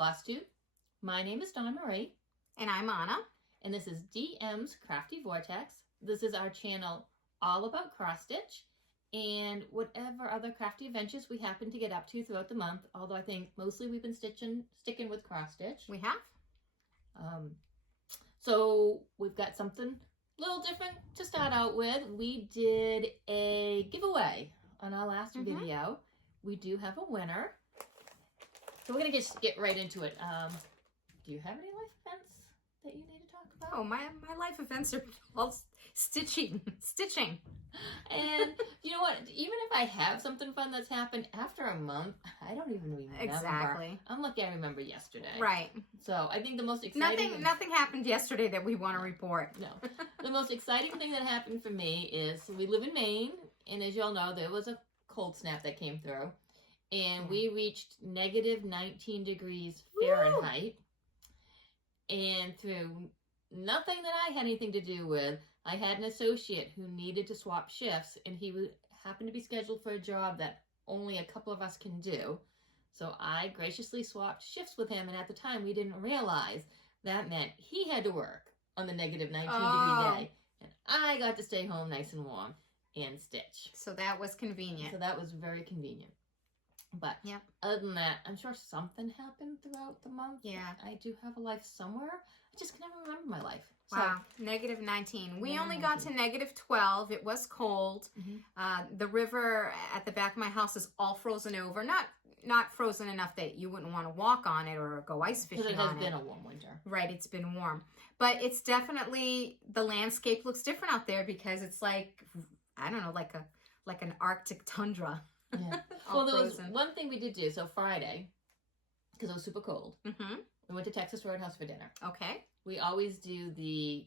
Flosstube. My name is Donna Marie. And I'm Anna. And this is DM's Crafty Vortex. This is our channel all about cross stitch and whatever other crafty adventures we happen to get up to throughout the month. Although I think mostly we've been sticking with cross stitch. We have. So we've got something a little different to start out with. We did a giveaway on our last video. We do have a winner. So we're going to just get right into it. Do you have any life events that you need to talk about? Oh, my life events are all stitching. And you know what? Even if I have something fun that's happened after a month, I don't even remember. Exactly. I'm lucky I remember yesterday. Right. So I think the most exciting... Nothing happened yesterday that we want to report. No. The most exciting thing that happened for me is we live in Maine, and as you all know, there was a cold snap that came through. And we reached negative 19 degrees Fahrenheit. Woo! And through nothing that I had anything to do with, I had an associate who needed to swap shifts, and he happened to be scheduled for a job that only a couple of us can do. So I graciously swapped shifts with him, and at the time we didn't realize that meant he had to work on the negative 19 degree day, and I got to stay home nice and warm and stitch. So that was convenient. So that was very convenient. But other than that, I'm sure something happened throughout the month. Yeah. I do have a life somewhere. I just can never remember my life. Wow. Negative 19. We only got to negative 12. It was cold. The river at the back of my house is all frozen over. Not frozen enough that you wouldn't want to walk on it or go ice fishing on it. Because it has been a warm winter. Right. It's been warm. But it's definitely, the landscape looks different out there because it's like, I don't know, like an Arctic tundra. Yeah. Well, there was one thing we did do. So Friday, because it was super cold, we went to Texas Roadhouse for dinner. Okay. We always do the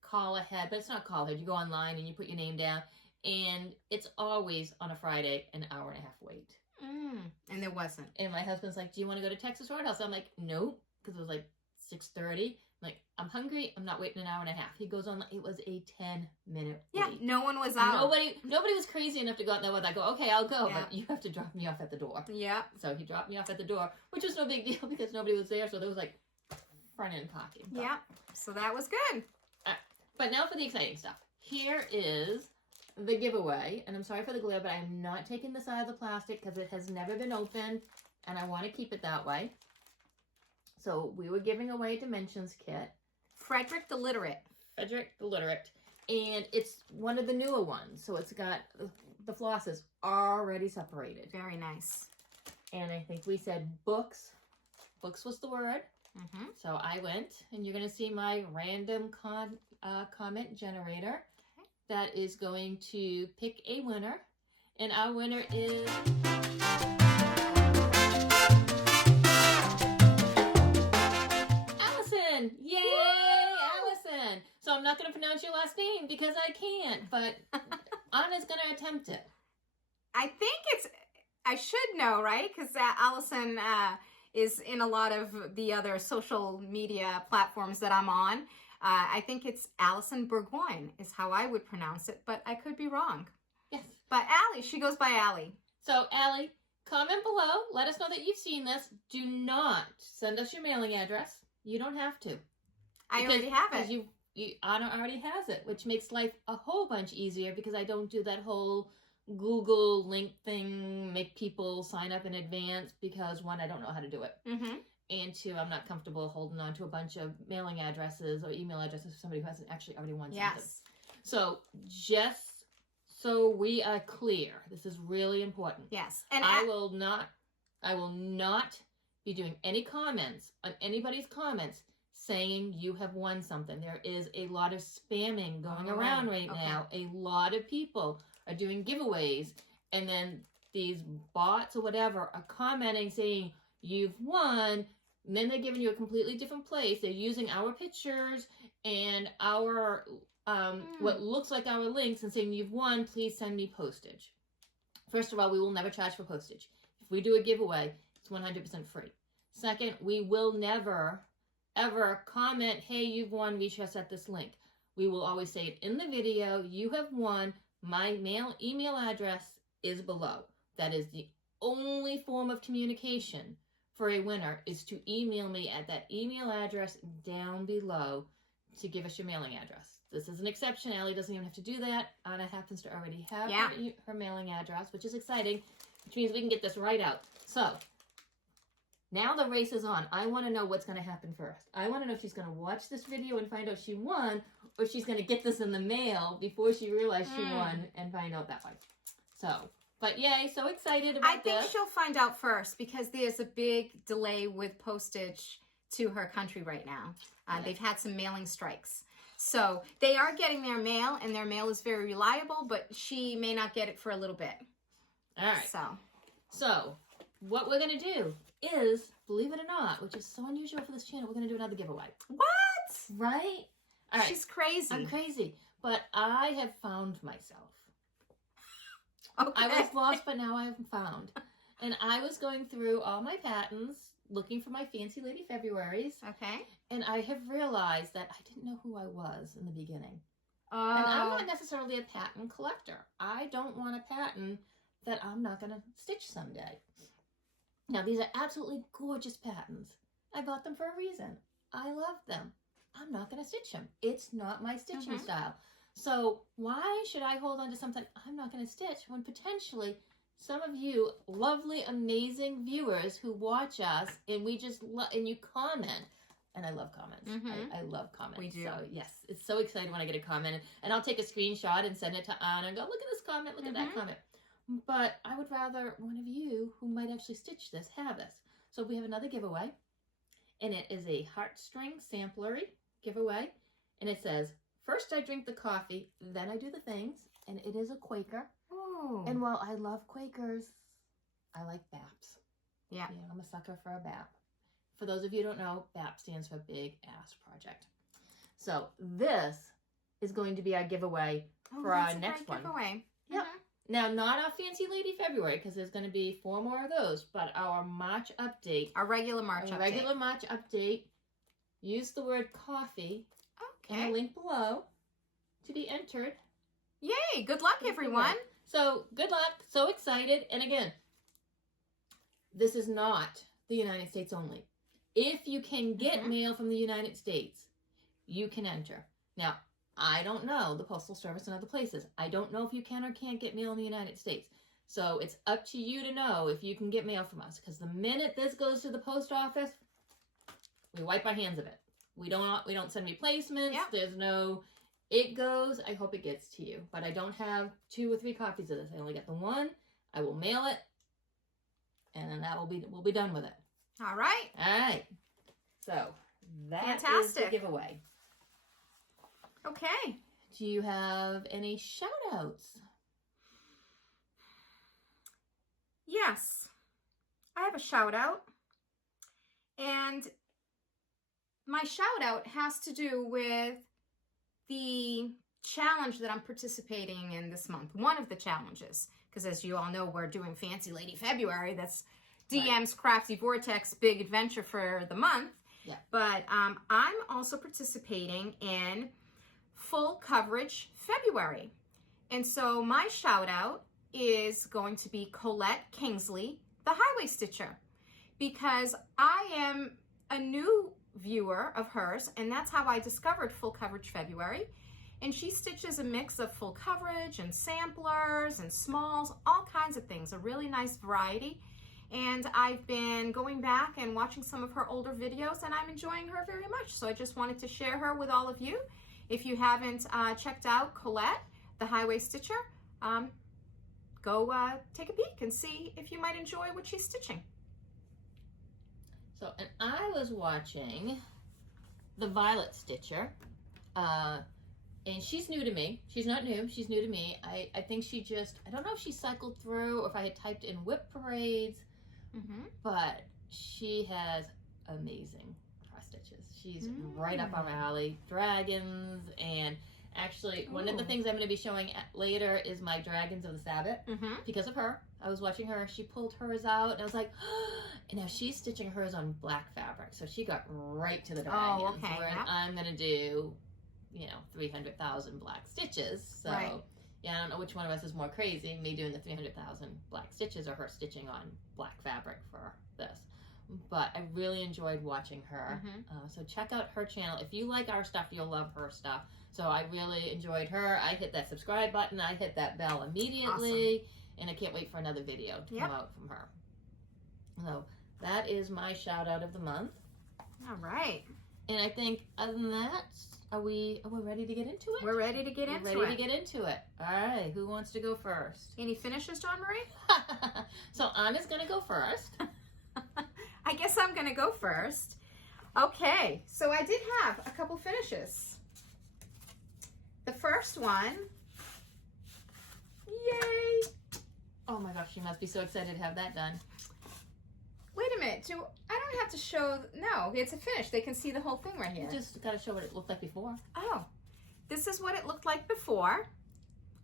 call ahead, but it's not call ahead. You go online and you put your name down, and it's always on a Friday, an hour and a half wait. And there wasn't. And my husband's like, "Do you want to go to Texas Roadhouse?" I'm like, "Nope," because it was like 6:30. I'm like, "I'm hungry. I'm not waiting an hour and a half." He goes on. It was a 10-minute wait. Yeah, no one was out. Nobody was crazy enough to go out there with. I go, "Okay, I'll go, but you have to drop me off at the door." Yeah. So he dropped me off at the door, which was no big deal because nobody was there. So there was like front end parking. Yeah. So that was good. But now for the exciting stuff. Here is the giveaway, and I'm sorry for the glare, but I'm not taking this out of the plastic because it has never been opened, and I want to keep it that way. So we were giving away a Dimensions kit. Frederick the Literate. And it's one of the newer ones. So it's got the flosses already separated. Very nice. And I think we said books. Books was the word. So I went, and you're going to see my random comment generator that is going to pick a winner. And our winner is... Allison! Yay, Allison! So I'm not going to pronounce your last name because I can't, but Anna's going to attempt it. I think I should know, right? Because Allison is in a lot of the other social media platforms that I'm on. I think it's Allison Burgoyne is how I would pronounce it, but I could be wrong. Yes. But Allie, she goes by Allie. So Allie, comment below. Let us know that you've seen this. Do not send us your mailing address. You don't have to. I already have it. Anna already has it, which makes life a whole bunch easier because I don't do that whole Google link thing, make people sign up in advance because, one, I don't know how to do it. And two, I'm not comfortable holding on to a bunch of mailing addresses or email addresses for somebody who hasn't actually already won something. So just so we are clear, this is really important. Yes. And I will not be doing any comments on anybody's comments saying you have won something. There is a lot of spamming going around right now. A lot of people are doing giveaways, and then these bots or whatever are commenting saying you've won, and then they're giving you a completely different place. They're using our pictures and our what looks like our links and saying you've won, please send me postage. First of all, we will never charge for postage. If we do a giveaway, it's 100% free. Second, we will never ever comment, hey, you've won, reach us at this link. We will always say it in the video, you have won, my email address is below. That is the only form of communication for a winner is to email me at that email address down below to give us your mailing address. This is an exception. Allie doesn't even have to do that. Anna happens to already have her mailing address, which is exciting, which means we can get this right out. So now the race is on. I want to know what's going to happen first. I want to know if she's going to watch this video and find out she won, or she's going to get this in the mail before she realized she won and find out that way. So, but yay, so excited about this. I think she'll find out first because there's a big delay with postage to her country right now. They've had some mailing strikes. So they are getting their mail, and their mail is very reliable, but she may not get it for a little bit. All right. So what we're going to do is, believe it or not, which is so unusual for this channel, we're going to do another giveaway. What? Right? All right. She's crazy. I'm crazy. But I have found myself. Okay. I was lost, but now I am found. And I was going through all my patents, looking for my Fancy Lady Februaries. Okay. And I have realized that I didn't know who I was in the beginning. And I'm not necessarily a patent collector. I don't want a patent that I'm not going to stitch someday. Now, these are absolutely gorgeous patents. I got them for a reason. I love them. I'm not going to stitch them. It's not my stitching style. So why should I hold on to something I'm not going to stitch when potentially some of you lovely, amazing viewers who watch us and we just and you comment. And I love comments. I love comments. We do. So yes, it's so exciting when I get a comment. And I'll take a screenshot and send it to Anna and go, look at this comment, look at that comment. But I would rather one of you who might actually stitch this have this. So we have another giveaway. And it is a heartstring samplery giveaway. And it says, first I drink the coffee, then I do the things. And it is a Quaker. Oh. And while I love Quakers, I like BAPs. Yeah. I'm a sucker for a BAP. For those of you who don't know, BAP stands for Big Ass Project. So this is going to be our giveaway for our next one. Giveaway. Yep. Now, not our Fancy Lady February, because there's going to be 4 more of those, but our March update. Our regular March update. Regular March update. Use the word coffee in the link below to be entered. Yay! Good luck, everyone. So, good luck. So excited. And again, this is not the United States only. If you can get mail from the United States, you can enter. Now, I don't know the Postal Service in other places. I don't know if you can or can't get mail in the United States. So it's up to you to know if you can get mail from us. Because the minute this goes to the post office, we wipe our hands of it. We don't send replacements. Yep. There's no, it goes. I hope it gets to you. But I don't have 2 or 3 copies of this. I only get the one. I will mail it. And then we'll be done with it. All right. All right. So that is the giveaway. Okay. Do you have any shout outs? Yes. I have a shout out. And my shout out has to do with the challenge that I'm participating in this month. One of the challenges. Because as you all know, we're doing Fancy Lady February. That's DM's Crafty Vortex big adventure for the month. Yeah. But I'm also participating in Full Coverage February. And so my shout out is going to be Colette Kingsley, the Highway Stitcher, because I am a new viewer of hers, and that's how I discovered Full Coverage February. And she stitches a mix of full coverage and samplers and smalls, all kinds of things, a really nice variety. And I've been going back and watching some of her older videos, and I'm enjoying her very much. So I just wanted to share her with all of you. If you haven't checked out Colette, the Highway Stitcher, go take a peek and see if you might enjoy what she's stitching. So, and I was watching the Violet Stitcher, and she's new to me. She's not new, she's new to me. I think she just, I don't know if she cycled through or if I had typed in whip parades, but she has amazing cross stitches. She's right up our alley. Dragons, and actually one of the things I'm going to be showing later is my Dragons of the Sabbath because of her. I was watching her, she pulled hers out, and I was like, and now she's stitching hers on black fabric, so she got right to the dragons. Oh, okay. Where I'm going to do, 300,000 black stitches. So, yeah, I don't know which one of us is more crazy, me doing the 300,000 black stitches or her stitching on black fabric for this. but I really enjoyed watching her. Mm-hmm. So check out her channel. If you like our stuff, you'll love her stuff. So I really enjoyed her. I hit that subscribe button. I hit that bell immediately. Awesome. And I can't wait for another video to come out from her. So that is my shout out of the month. All right. And I think other than that, are we ready to get into it? We're ready to get into it. Ready to get into it. All right. Who wants to go first? Any finishes, Dawn Marie? So Anna's going to go first. I guess I'm going to go first. Okay. So I did have a couple finishes. The first one. Yay! Oh my gosh, she must be so excited to have that done. Wait a minute. I don't have to show. No, it's a finish. They can see the whole thing right here. You just got to show what it looked like before. Oh, this is what it looked like before.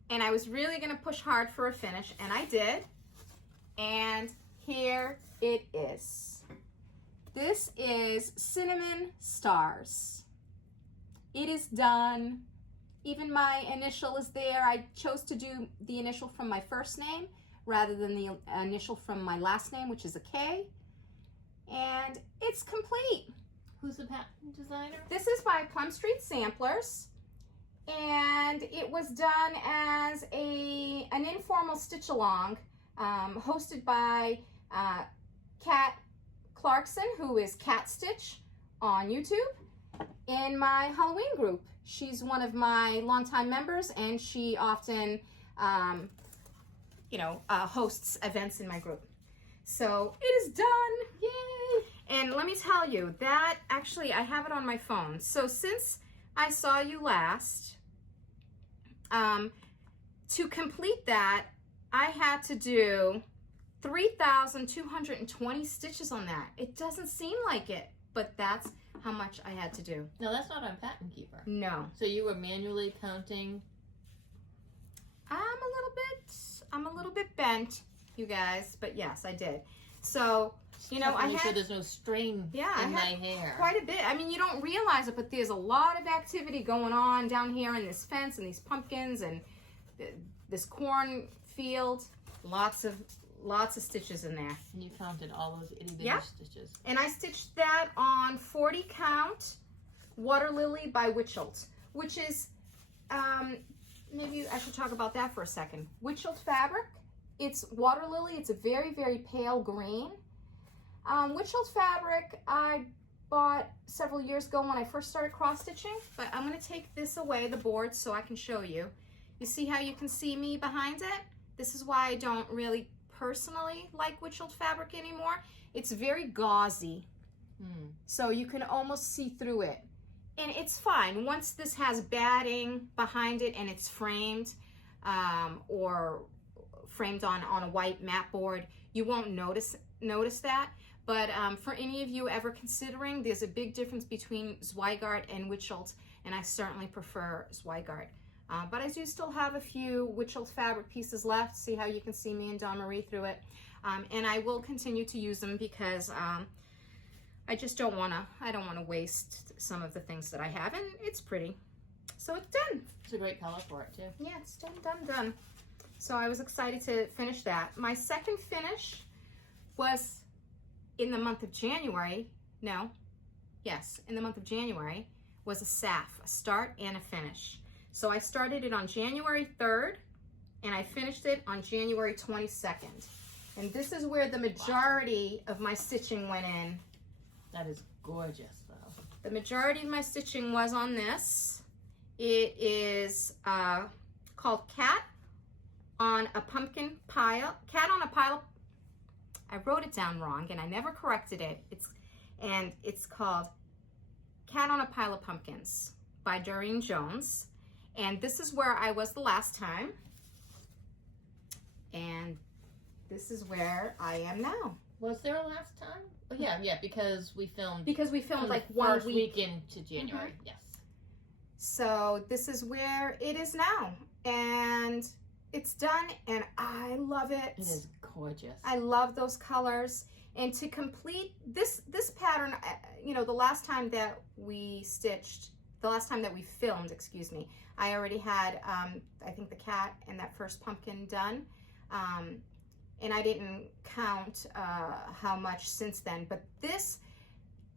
And I was really going to push hard for a finish, and I did. And here it is. This is Cinnamon Stars. It is done. Even my initial is there. I chose to do the initial from my first name rather than the initial from my last name, which is a K. And it's complete. Who's the pattern designer? This is by Plum Street Samplers. And it was done as an informal stitch along, hosted by Kat Clarkson, who is Cat Stitch on YouTube, in my Halloween group. She's one of my longtime members, and she often, hosts events in my group. So it is done. Yay! And let me tell you that actually I have it on my phone. So since I saw you last, to complete that, I had to do 3,220 stitches on that. It doesn't seem like it, but that's how much I had to do. No, that's not on Pattern Keeper. No. So you were manually counting? I'm a little bit bent, you guys, but yes, I did. So, I had sure there's no strain in my hair. Quite a bit. I mean, you don't realize it, but there's a lot of activity going on down here in this fence and these pumpkins and this corn field. Lots of stitches in there. And you counted all those itty bitty stitches. And I stitched that on 40 count Water Lily by Witchelt, which is, maybe I should talk about that for a second. Witchelt fabric, it's Water Lily, it's a very, very pale green. Witchelt fabric I bought several years ago when I first started cross stitching, but I'm going to take this away, the board, so I can show you. You see how you can see me behind it? This is why I don't really personally like Witchelt fabric anymore. It's very gauzy, so you can almost see through it. And it's fine. Once this has batting behind it and it's framed or framed on a white mat board, you won't notice that. But for any of you ever considering, there's a big difference between Zweigart and Witchelt, and I certainly prefer Zweigart. But I do still have a few Witchelt fabric pieces left. See how you can see me and Dawn Marie through it. And I will continue to use them because I just don't want to waste some of the things that I have, and it's pretty. So it's done. It's a great color for it too. Yeah, it's done. So I was excited to finish that. My second finish was in the month of January. In the month of January was a SAF, a start and a finish. So I started it on January 3rd, and I finished it on January 22nd. And this is where the majority of my stitching went in. That is gorgeous, though. The majority of my stitching was on this. It is called Cat on a Pumpkin Pile. Cat on a Pile. I wrote it down wrong, and I never corrected it. It's called Cat on a Pile of Pumpkins by Doreen Jones. And this is where I was the last time. And this is where I am now. Was there a last time? Oh, yeah, because we filmed. Like 1 week into January. Yes. So this is where it is now, and it's done, and I love it. It is gorgeous. I love those colors, and to complete this pattern, the last time that we filmed, I already had I think the cat and that first pumpkin done. and I didn't count how much since then. But this,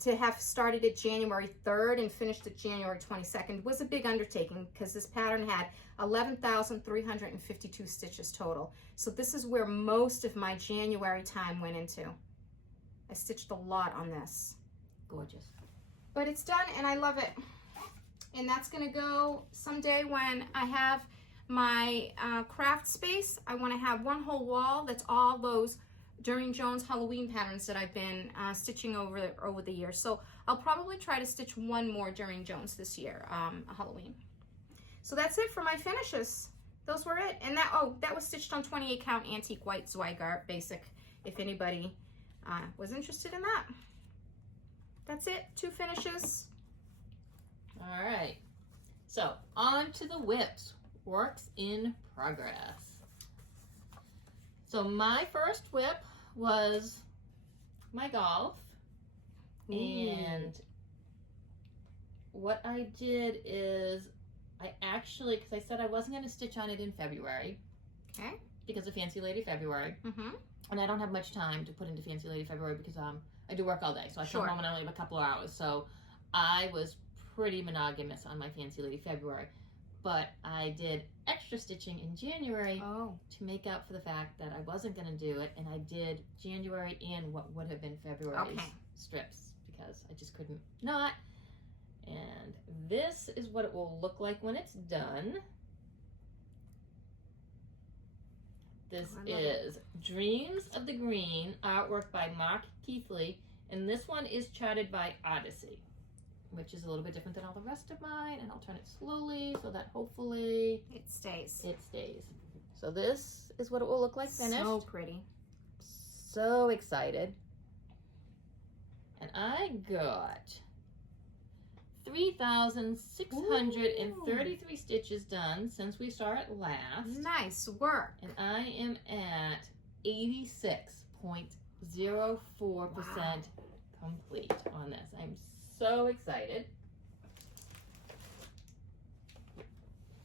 to have started it January 3rd and finished it January 22nd, was a big undertaking because this pattern had 11,352 stitches total. So this is where most of my January time went into. I stitched a lot on this. Gorgeous. But it's done and I love it. And that's gonna go someday when I have my craft space. I wanna have one whole wall that's all those Durning Jones Halloween patterns that I've been stitching over the years. So I'll probably try to stitch one more Durning Jones this year, Halloween. So that's it for my finishes. Those were it. And that was stitched on 28 count antique white Zweigart basic, if anybody was interested in that. That's it, 2 finishes. All right. So on to the whips, works in progress. So my first whip was my golf. Ooh. And what I did is I actually, because I said I wasn't going to stitch on it in February. Okay. Because of Fancy Lady February. Mm-hmm. And I don't have much time to put into Fancy Lady February because I do work all day. So I come home and I only have a couple of hours. So I was pretty monogamous on my Fancy Lady February. But I did extra stitching in January to make up for the fact that I wasn't going to do it. And I did January and what would have been February's strips because I just couldn't not. And this is what it will look like when it's done. This is Dreams of the Green, artwork by Mark Keithley. And this one is charted by Odyssey, which is a little bit different than all the rest of mine. And I'll turn it slowly so that hopefully it stays. It stays. So this is what it will look like finished. So pretty. So excited. And I got 3,633 stitches done since we saw it last. Nice work. And I am at 86.04% complete on this. I'm so excited.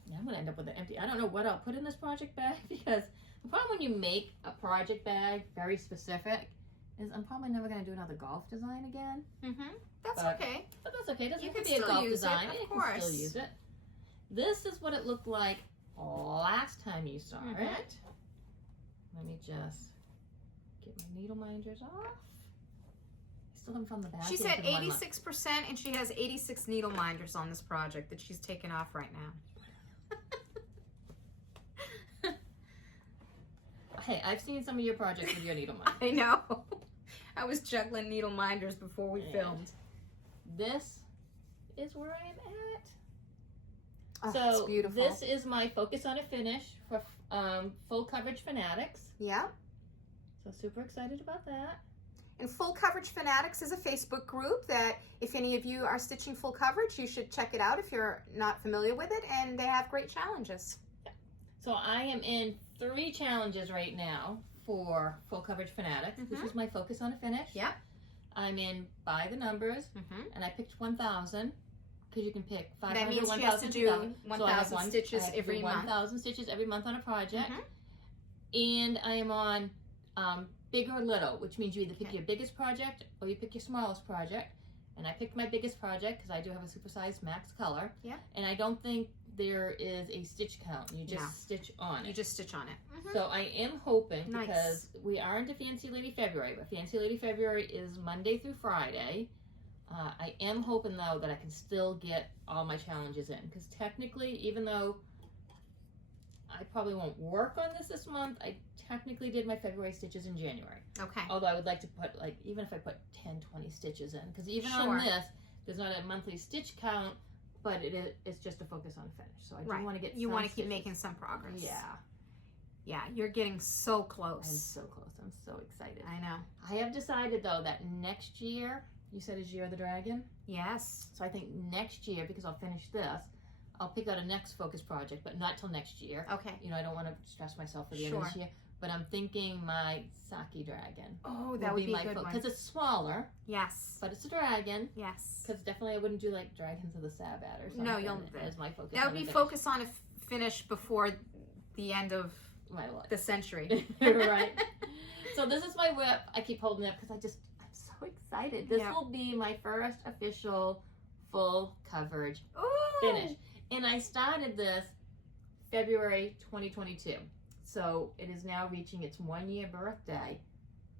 Now I'm going to end up with an empty. I don't know what I'll put in this project bag because the problem when you make a project bag very specific is I'm probably never going to do another golf design again. Mm-hmm. That's okay. But that's okay. It doesn't You have to can be a still golf use design. it, of You course. can still use it. This is what it looked like last time you saw it. Let me just get my needle minders off. I still haven't found the back. She said 86% and she has 86 needle minders on this project that she's taken off right now. Hey, I've seen some of your projects with your needle minders. I know. I was juggling needle minders before we filmed. This is where I'm at. Oh, so it's beautiful. This is my Focus on a Finish for Full Coverage Fanatics. Yeah. So super excited about that. And Full Coverage Fanatics is a Facebook group that if any of you are stitching full coverage, you should check it out if you're not familiar with it. And they have great challenges. Yeah. So I am in 3 challenges right now for Full Coverage Fanatics. This is my Focus on a Finish. Yep. I'm in by the numbers, and I picked 1,000 because you can pick 500, that means 1,000, she has to do 1,000 stitches every month. 1,000 stitches every month on a project. And I am on big or little, which means you either pick your biggest project or you pick your smallest project. And I picked my biggest project because I do have a supersized max color. Yeah. And I don't think there is a stitch count. You just stitch on it. You just stitch on it. So I am hoping, because we are into Fancy Lady February, but Fancy Lady February is Monday through Friday. I am hoping, though, that I can still get all my challenges in. Because technically, even though I probably won't work on this month, I technically did my February stitches in January. Okay. Although I would like to put, like, even if I put 10, 20 stitches in. Because even on this, there's not a monthly stitch count, but it's just a focus on finish. So I do want to get some want to keep stitches. making some progress. Yeah. Yeah, you're getting so close. I'm so close. I'm so excited. I know. I have decided, though, that next year, you said is Year of the Dragon? Yes. So I think next year, because I'll finish this, I'll pick out a next focus project, but not till next year. Okay. You know, I don't want to stress myself for the end of this year. But I'm thinking my Saki Dragon. Oh, that would be a good one. Because it's smaller. Yes. But it's a dragon. Yes. Because definitely I wouldn't do like Dragons of the Sabbat or something. No, you'll. As my focus. That would be focus on a finish before the end of my life. the century. Right. So this is my whip. I keep holding it because I'm so excited. This Yep. will be my first official full coverage Ooh. finish. And I started this February 2022. So it is now reaching its 1-year birthday.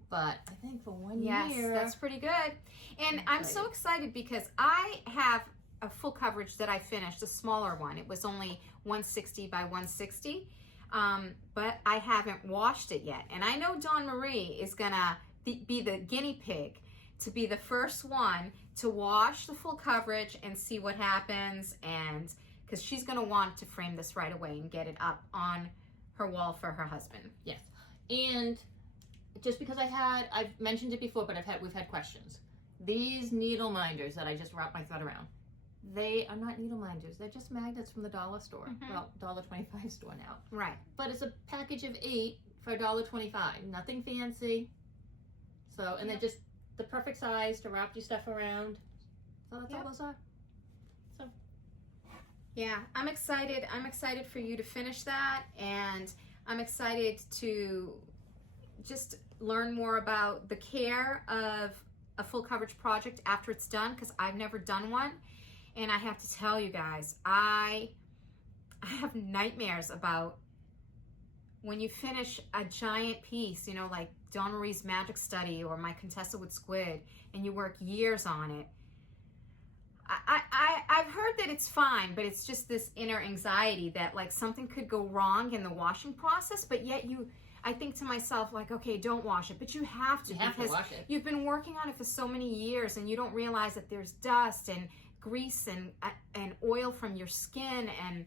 But I think for 1 Yes, year. that's pretty good. And I'm so excited because I have a full coverage that I finished, a smaller one. It was only 160 by 160. But I haven't washed it yet. And I know Dawn Marie is going to be the guinea pig to be the first one to wash the full coverage and see what happens. And because she's going to want to frame this right away and get it up on her wall for her husband. Yes. And just because I've mentioned it before, but we've had questions. These needle minders that I just wrap my thread around, they are not needle minders. They're just magnets from the dollar store. Mhm. Well, $1.25 store now. Right. But it's a package of 8 for $1.25. Nothing fancy. So, and they're just the perfect size to wrap your stuff around. So that's all those are. So. Yeah, I'm excited. I'm excited for you to finish that. And I'm excited to just learn more about the care of a full coverage project after it's done, because I've never done one. And I have to tell you guys, I have nightmares about when you finish a giant piece, you know, like Dawn Marie's Magic Study or my Contessa with Squid, and you work years on it. I've heard that it's fine, but it's just this inner anxiety that like something could go wrong in the washing process, but yet I think to myself, like, okay, don't wash it, but you have to, because wash it. You've been working on it for so many years and you don't realize that there's dust and grease and oil from your skin. And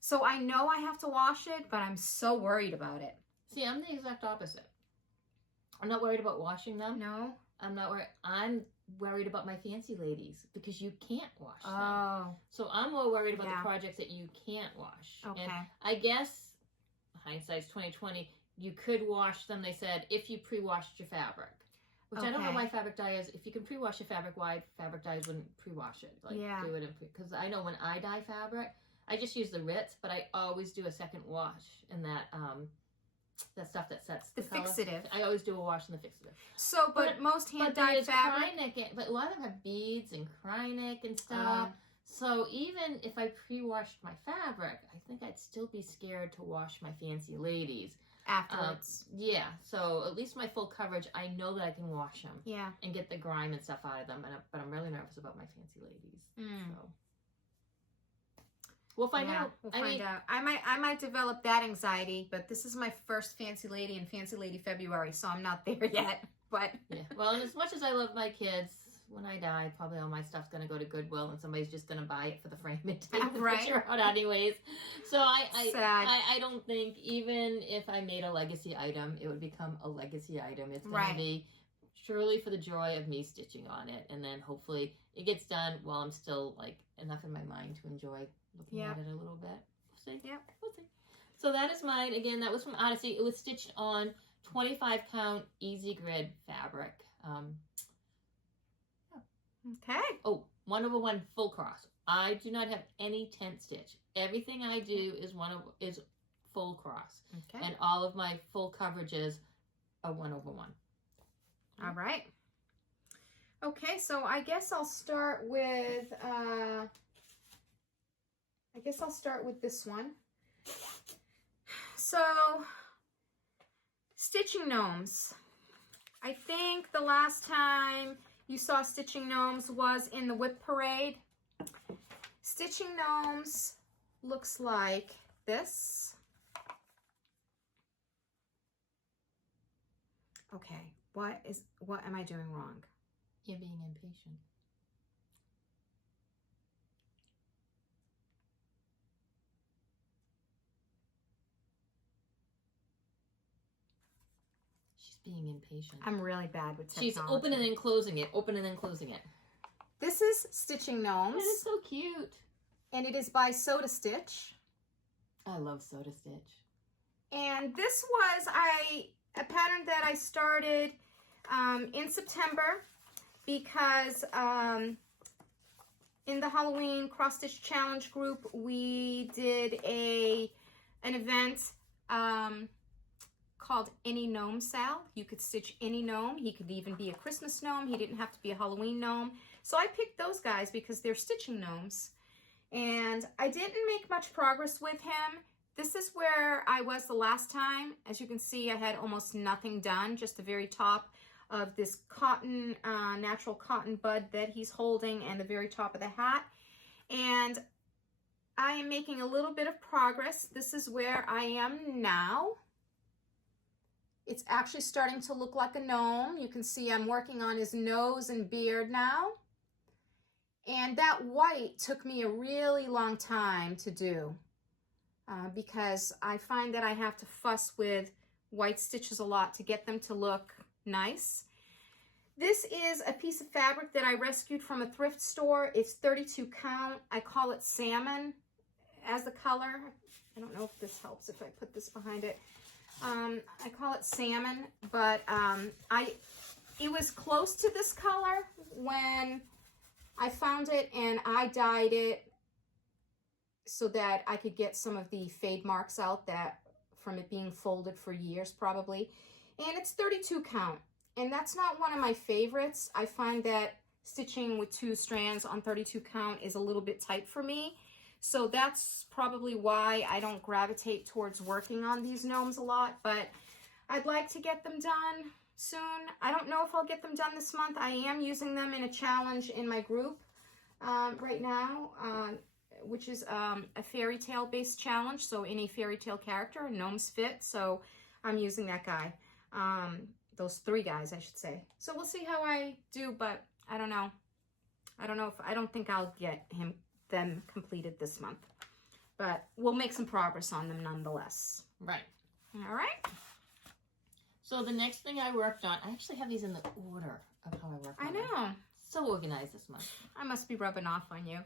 so I know I have to wash it, but I'm so worried about it. See, I'm the exact opposite. I'm not worried about washing them. No? I'm not worried. I'm worried about my fancy ladies because you can't wash them. Oh. So I'm more worried about the projects that you can't wash. Okay. And I guess, hindsight's 2020, you could wash them, they said, if you pre-washed your fabric. Which I don't know why fabric dyers, if you can pre-wash your fabric, why fabric dyers wouldn't pre-wash it. Like, do it because I know when I dye fabric, I just use the Ritz, but I always do a second wash in that stuff that sets the color. fixative. I always do a wash in the fixative. So, but most hand-dyed fabric. But a lot of them have beads and Krynic and stuff. So even if I pre-washed my fabric, I think I'd still be scared to wash my fancy ladies. Afterwards. Yeah, so at least my full coverage, I know that I can wash them. Yeah. And get the grime and stuff out of them, but I'm really nervous about my fancy ladies. So. We'll find out. We'll find out. I might develop that anxiety, but this is my first fancy lady in Fancy Lady February, so I'm not there yet. But yeah. Well, and as much as I love my kids, when I die, probably all my stuff's gonna go to Goodwill, and somebody's just gonna buy it for the frame and take the picture out anyways. So I don't think, even if I made a legacy item, it would become a legacy item. It's gonna be truly for the joy of me stitching on it, and then hopefully it gets done while I'm still like enough in my mind to enjoy looking at it a little bit. We'll see. Yeah, we'll see. So that is mine. Again, that was from Odyssey. It was stitched on 25 count easy grid fabric. Okay. Oh, 1/1 full cross. I do not have any tent stitch. Everything I do is full cross. Okay. And all of my full coverages are 1/1. All right. Okay, so I guess I'll start with this one. So, stitching gnomes. I think the last time you saw stitching gnomes was in the whip parade. Stitching gnomes looks like this. Okay, what am I doing wrong? You're being impatient. She's being impatient. I'm really bad with technology. She's opening and closing it, opening and closing it. This is Stitching Gnomes. That is so cute. And it is by Soda Stitch. I love Soda Stitch. And this was a pattern that I started in September because in the Halloween Cross Stitch Challenge group, we did an event called Any Gnome Sal. You could stitch any gnome. He could even be a Christmas gnome. He didn't have to be a Halloween gnome. So I picked those guys because they're stitching gnomes. And I didn't make much progress with him. This is where I was the last time. As you can see, I had almost nothing done, just the very top of this cotton, natural cotton bud that he's holding and the very top of the hat. And I am making a little bit of progress. This is where I am now. It's actually starting to look like a gnome. You can see I'm working on his nose and beard now. And that white took me a really long time to do because I find that I have to fuss with white stitches a lot to get them to look nice. This is a piece of fabric that I rescued from a thrift store. It's 32 count. I call it salmon as the color. I don't know if this helps if I put this behind it. I call it salmon, but it was close to this color when I found it, and I dyed it so that I could get some of the fade marks out that from it being folded for years probably. And it's 32 count, and that's not one of my favorites. I find that stitching with 2 strands on 32 count is a little bit tight for me. So that's probably why I don't gravitate towards working on these gnomes a lot, but I'd like to get them done soon. I don't know if I'll get them done this month. I am using them in a challenge in my group right now, which is a fairy tale based challenge. So any fairy tale character, gnomes fit. So I'm using that guy. Those 3 guys, I should say. So we'll see how I do, but I don't know. I don't think I'll get them completed this month, but we'll make some progress on them nonetheless. Right. All right. So the next thing I worked on, I actually have these in the order of how I worked on I them. know. So organized this month. I must be rubbing off on you.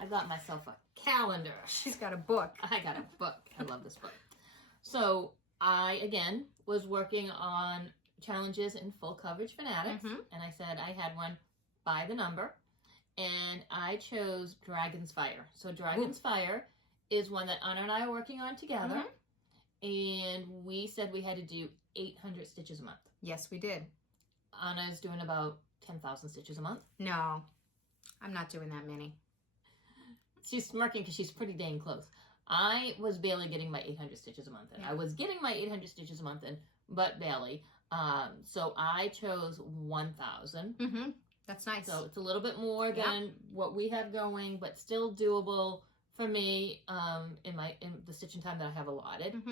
I got myself a calendar. She's got a book. I got a book. I love this book. So I, again, was working on challenges in Full Coverage Fanatics, and I said I had one by the number, and I chose Dragon's Fire. So Dragon's Fire is one that Anna and I are working on together, and we said we had to do 800 stitches a month. Yes, we did. Anna's doing about 10,000 stitches a month. No, I'm not doing that many. She's smirking because she's pretty dang close. I was barely getting my 800 stitches a month in. I was getting my 800 stitches a month in, but barely. So I chose 1,000. That's nice. So it's a little bit more than what we have going, but still doable for me in the stitching time that I have allotted.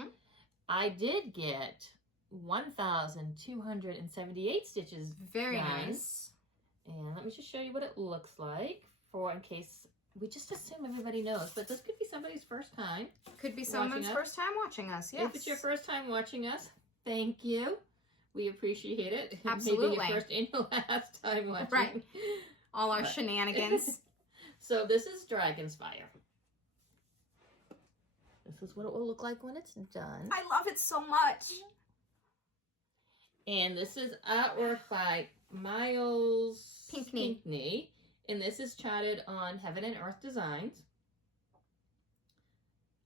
I did get 1,278 stitches. Very done. nice. And let me just show you what it looks like in case we just assume everybody knows, but this could be somebody's first time. Could be someone's first time watching us. Yes. If it's your first time watching us, thank you. We appreciate it. Absolutely. Maybe your first and your last time watching. Right. All our shenanigans. So this is Dragon's Fire. This is what it will look like when it's done. I love it so much. And this is artwork by Miles Pinkney. And this is charted on Heaven and Earth Designs.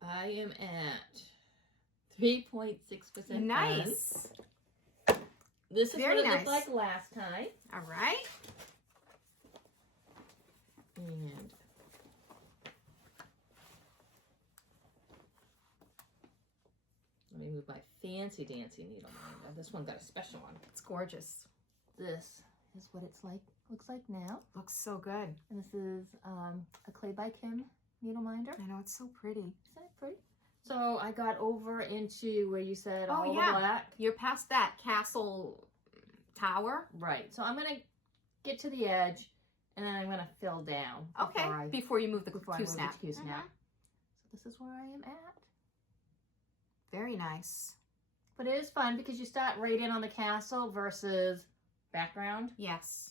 I am at 3.6% Nice. done. This is Very what it nice. looked like last time. All right. And let me move my fancy dancy needle minder. This one got a special one. It's gorgeous. This is what it's like. Looks like now. Looks so good. And this is a Clay by Kim needle minder. I know, it's so pretty. Isn't it pretty? So I got over into where you said all the black. You're past that castle tower. Right. So I'm going to get to the edge, and then I'm going to fill down. Okay. Before you move the before I Q move snap. the Q snap. So this is where I am at. Very nice. But it is fun because you start right in on the castle versus background. Yes.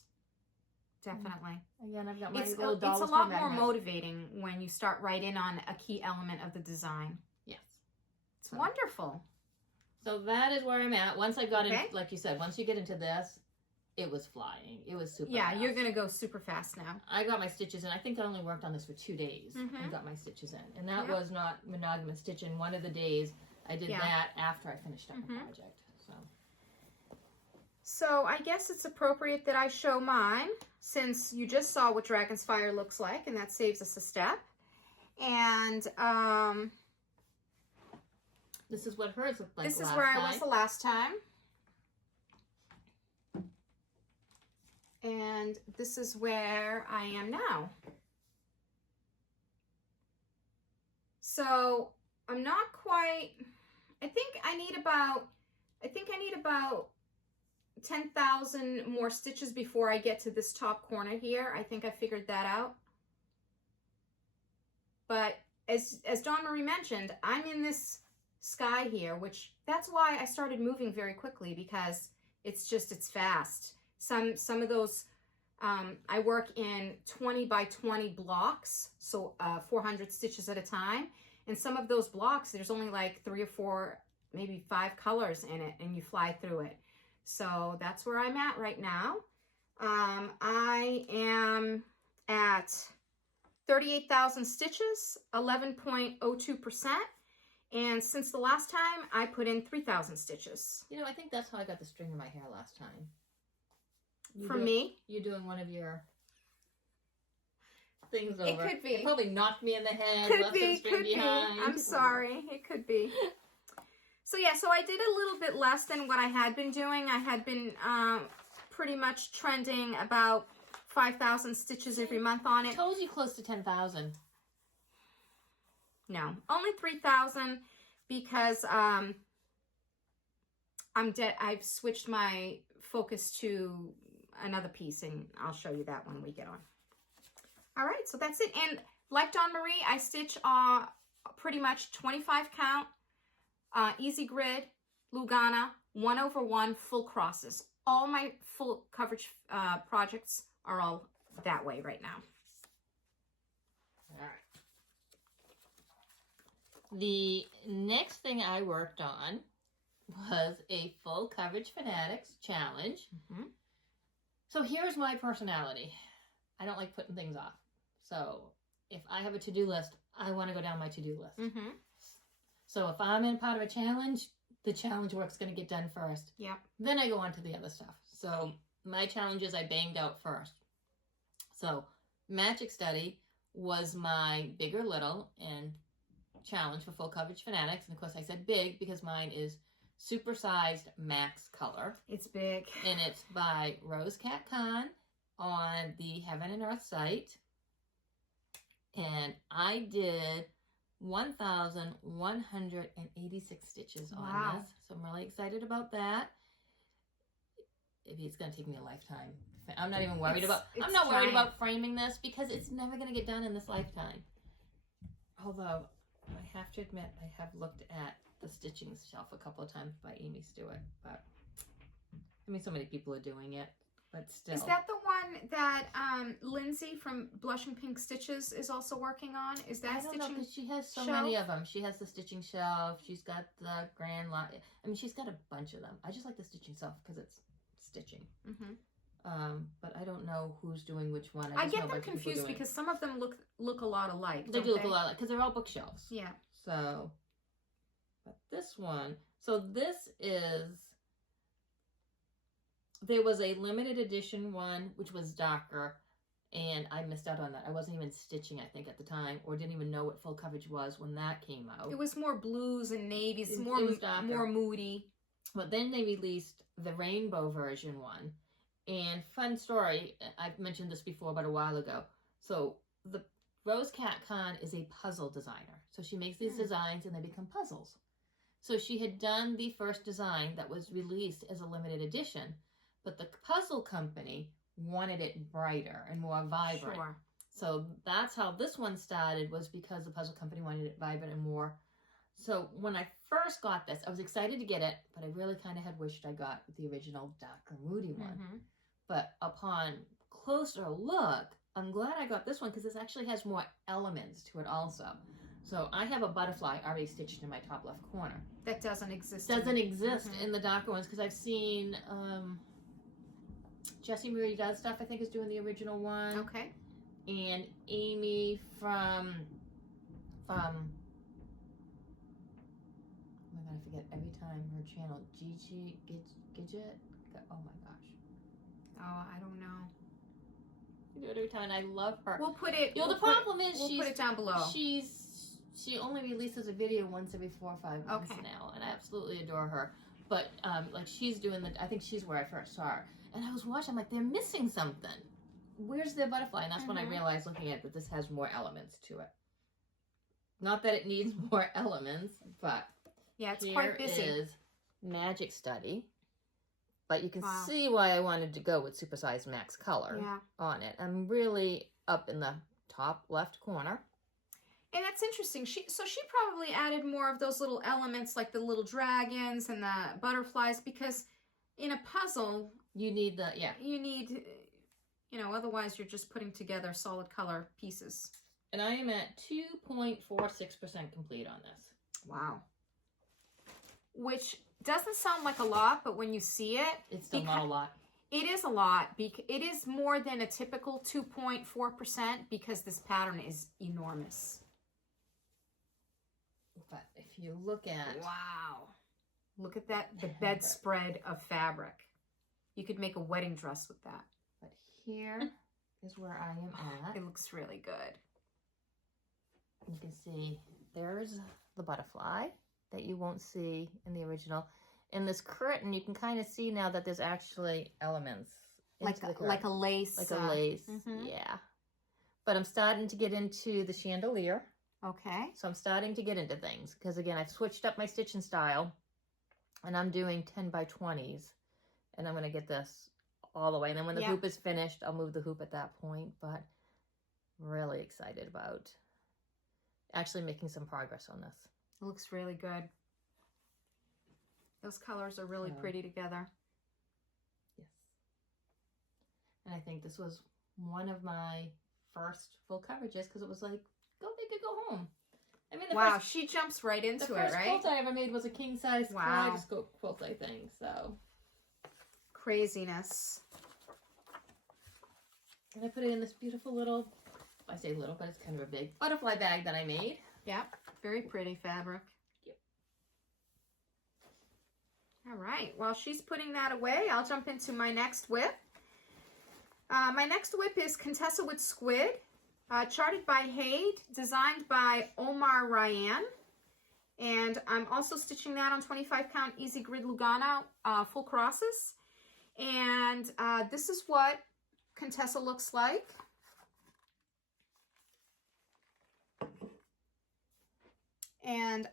Definitely. Again, I've got my It's little dolls. a lot more motivating when you start right in on a key element of the design. Yes. It's wonderful. So that is where I'm at. Once I got in, Okay. like you said, once you get into this, it was flying. It was super Yeah, fast. you're going to go super fast now. I got my stitches in. I think I only worked on this for 2 days and got my stitches in. And that was not monogamous stitching. One of the days I did that after I finished up the project. So I guess it's appropriate that I show mine, since you just saw what Dragon's Fire looks like, and that saves us a step. And this is what hers looked like. This is where I was the last time. And this is where I am now. So I'm not quite, I think I need about 10,000 more stitches before I get to this top corner here. I think I figured that out. But as Dawn Marie mentioned, I'm in this sky here, which that's why I started moving very quickly, because it's fast. Some of those, I work in 20 by 20 blocks, so 400 stitches at a time. And some of those blocks, there's only like 3 or 4, maybe 5 colors in it, and you fly through it. So that's where I'm at right now. I am at 38,000 stitches, 11.02%. And since the last time, I put in 3,000 stitches. You know, I think that's how I got the string in my hair last time. Me? You're doing one of your things over. It could be. It probably knocked me in the head. Could be. I'm sorry. It could be. So yeah, so I did a little bit less than what I had been doing. I had been pretty much trending about 5,000 stitches every month on it. I told you close to 10,000. No, only 3,000 because I've switched my focus to another piece, and I'll show you that when we get on. All right, so that's it. And like Dawn Marie, I stitch pretty much 25 count, easy grid, Lugana, 1/1 full crosses. All my full coverage projects are all that way right now. All right. The next thing I worked on was a full coverage fanatics challenge. So here's my personality. I don't like putting things off. So if I have a to-do list, I want to go down my to-do list. So if I'm in part of a challenge, the challenge work's going to get done first. Yep. Then I go on to the other stuff. So my challenges I banged out first. So Magic Study was my big or little and challenge for full coverage fanatics. And of course I said big because mine is supersized max color. It's big. And it's by Rose Cat Con on the Heaven and Earth site. And I did 1,186 stitches on this. So I'm really excited about that. Maybe it's going to take me a lifetime. I'm not even worried I'm not worried about framing this because it's never going to get done in this lifetime. Although I have to admit, I have looked at the stitching shelf a couple of times by Amy Stewart, but I mean, so many people are doing it, but still. Is that the one that Lindsay from Blushing Pink Stitches is also working on? Is that I don't know, because she has so shelf? many of them. She has the stitching shelf. She's got the grand line. I mean, she's got a bunch of them. I just like the stitching shelf because it's stitching. But I don't know who's doing which one. I get them confused because some of them look a lot alike. They do look a lot alike because they're all bookshelves. Yeah. So, but this one, so this is, there was a limited edition one which was darker, and I missed out on that. I wasn't even stitching, I think, at the time, or didn't even know what full coverage was when that came out. It was more blues and navies, more moody. But then they released the rainbow version one. And fun story, I've mentioned this before, but a while ago. So the Rose Cat Con is a puzzle designer. So she makes these designs and they become puzzles. So she had done the first design that was released as a limited edition, but the puzzle company wanted it brighter and more vibrant. Sure. So that's how this one started, was because the puzzle company wanted it vibrant and more. So when I first got this, I was excited to get it, but I really kind of had wished I got the original darker moody one. But upon closer look, I'm glad I got this one because this actually has more elements to it also. So I have a butterfly already stitched in my top left corner. That doesn't exist. Doesn't exist in the darker ones because I've seen Jessie Marie Does Stuff, I think, is doing the original one. Okay. And Amy from oh my God, I forget every time her channel. Gigi Gidget. Oh my gosh. Oh, I don't know. You do it every time, and I love her. We'll put it. You know, the problem is we'll put it down below. She only releases a video once every 4 or 5 months now, and I absolutely adore her. But like she's doing I think she's where I first saw her, and I was watching. I'm like, they're missing something. Where's their butterfly? And that's when I realized, looking at it, that this has more elements to it. Not that it needs more elements, but yeah, it's quite busy. Here is Magic Study. But you can see why I wanted to go with Supersize Max Color on it. I'm really up in the top left corner. And that's interesting. She probably added more of those little elements like the little dragons and the butterflies, because in a puzzle you need otherwise you're just putting together solid color pieces. And I am at 2.46% complete on this. Wow. Which doesn't sound like a lot, but when you see it, it's still not a lot. It is a lot. It is more than a typical 2.4% because this pattern is enormous. But if you look at... Wow. Look at that, the bedspread of fabric. You could make a wedding dress with that. But here is where I am at. It looks really good. You can see there's the butterfly that you won't see in the original. In this curtain, you can kind of see now that there's actually elements. Like a lace. Like a lace, yeah. But I'm starting to get into the chandelier. Okay. So I'm starting to get into things. Because again, I've switched up my stitching style. And I'm doing 10 by 20s. And I'm going to get this all the way. And then when the hoop is finished, I'll move the hoop at that point. But really excited about actually making some progress on this. It looks really good. Those colors are really pretty together. Yes. And I think this was one of my first full coverages because it was like, go big or go home. I mean, she jumps right into it, right? The first quilt I ever made was a king-size kaleidoscope quilt, I think, so. Craziness. And I put it in this beautiful little, I say little, but it's kind of a big butterfly bag that I made. Yep, very pretty fabric. Yep. All right, while she's putting that away, I'll jump into my next whip. My next whip is Contessa with Squid, charted by Haid, designed by Omar Ryan. And I'm also stitching that on 25 count Easy Grid Lugano full crosses. And this is what Contessa looks like. And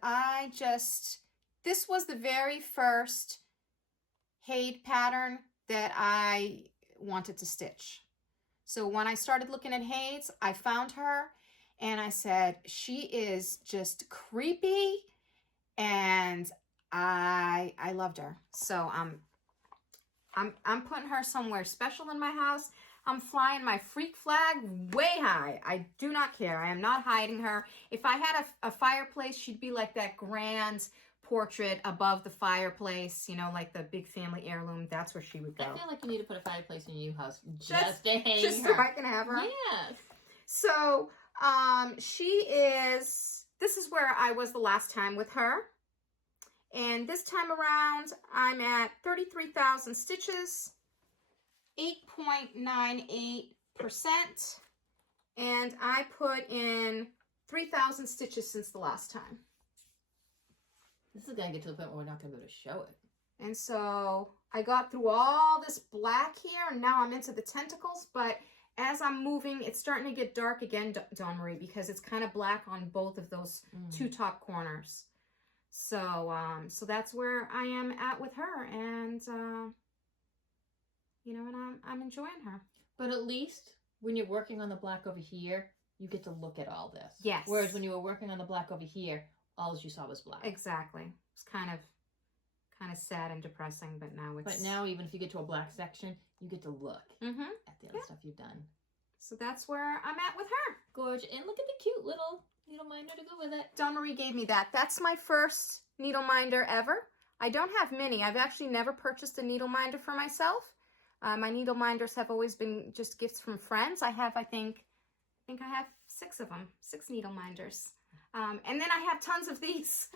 this was the very first Haid pattern that I wanted to stitch. So when I started looking at Haid's, I found her and I said, she is just creepy, and I loved her. So I'm putting her somewhere special in my house. I'm flying my freak flag way high. I do not care. I am not hiding her. If I had a fireplace, she'd be like that grand portrait above the fireplace, you know, like the big family heirloom. That's where she would go. I feel like you need to put a fireplace in your house just to hang just her. So I can have her. Yes. So this is where I was the last time with her. And this time around, I'm at 33,000 stitches, 8.98%, and I put in 3,000 stitches since the last time. This is going to get to the point where we're not going to be able to show it. And so I got through all this black here, and now I'm into the tentacles, but as I'm moving, it's starting to get dark again, Dawn Marie, because it's kind of black on both of those two top corners. So, so that's where I am at with her, and, you know, and I'm enjoying her. But at least when you're working on the black over here, you get to look at all this. Yes. Whereas when you were working on the black over here, all you saw was black. Exactly. It's kind of sad and depressing, but now it's... But now, even if you get to a black section, you get to look at the other stuff you've done. So that's where I'm at with her. Gorgeous. And look at the cute little needle minder to go with it. Dawn Marie gave me that. That's my first needle minder ever. I don't have many. I've actually never purchased a needle minder for myself. My needle minders have always been just gifts from friends. I think I have 6 of them, 6 needle minders. And then I have tons of these.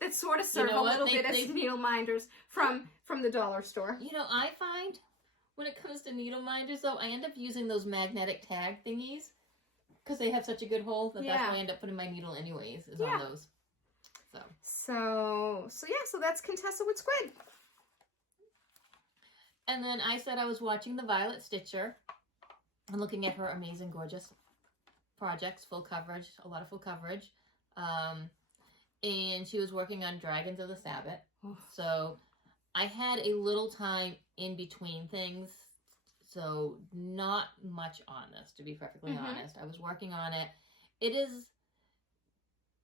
that sort of serve know a what? little bit as needle minders from the dollar store. You know, I find when it comes to needle minders, though, I end up using those magnetic tag thingies because they have such a good hold that that's where I end up putting my needle anyways, is on those. So that's Contessa with Squid. And then I said I was watching the Violet Stitcher and looking at her amazing, gorgeous projects, full coverage, a lot of full coverage. And she was working on Dragons of the Sabbath. So I had a little time in between things, so not much on this, to be perfectly honest. I was working on it. It is,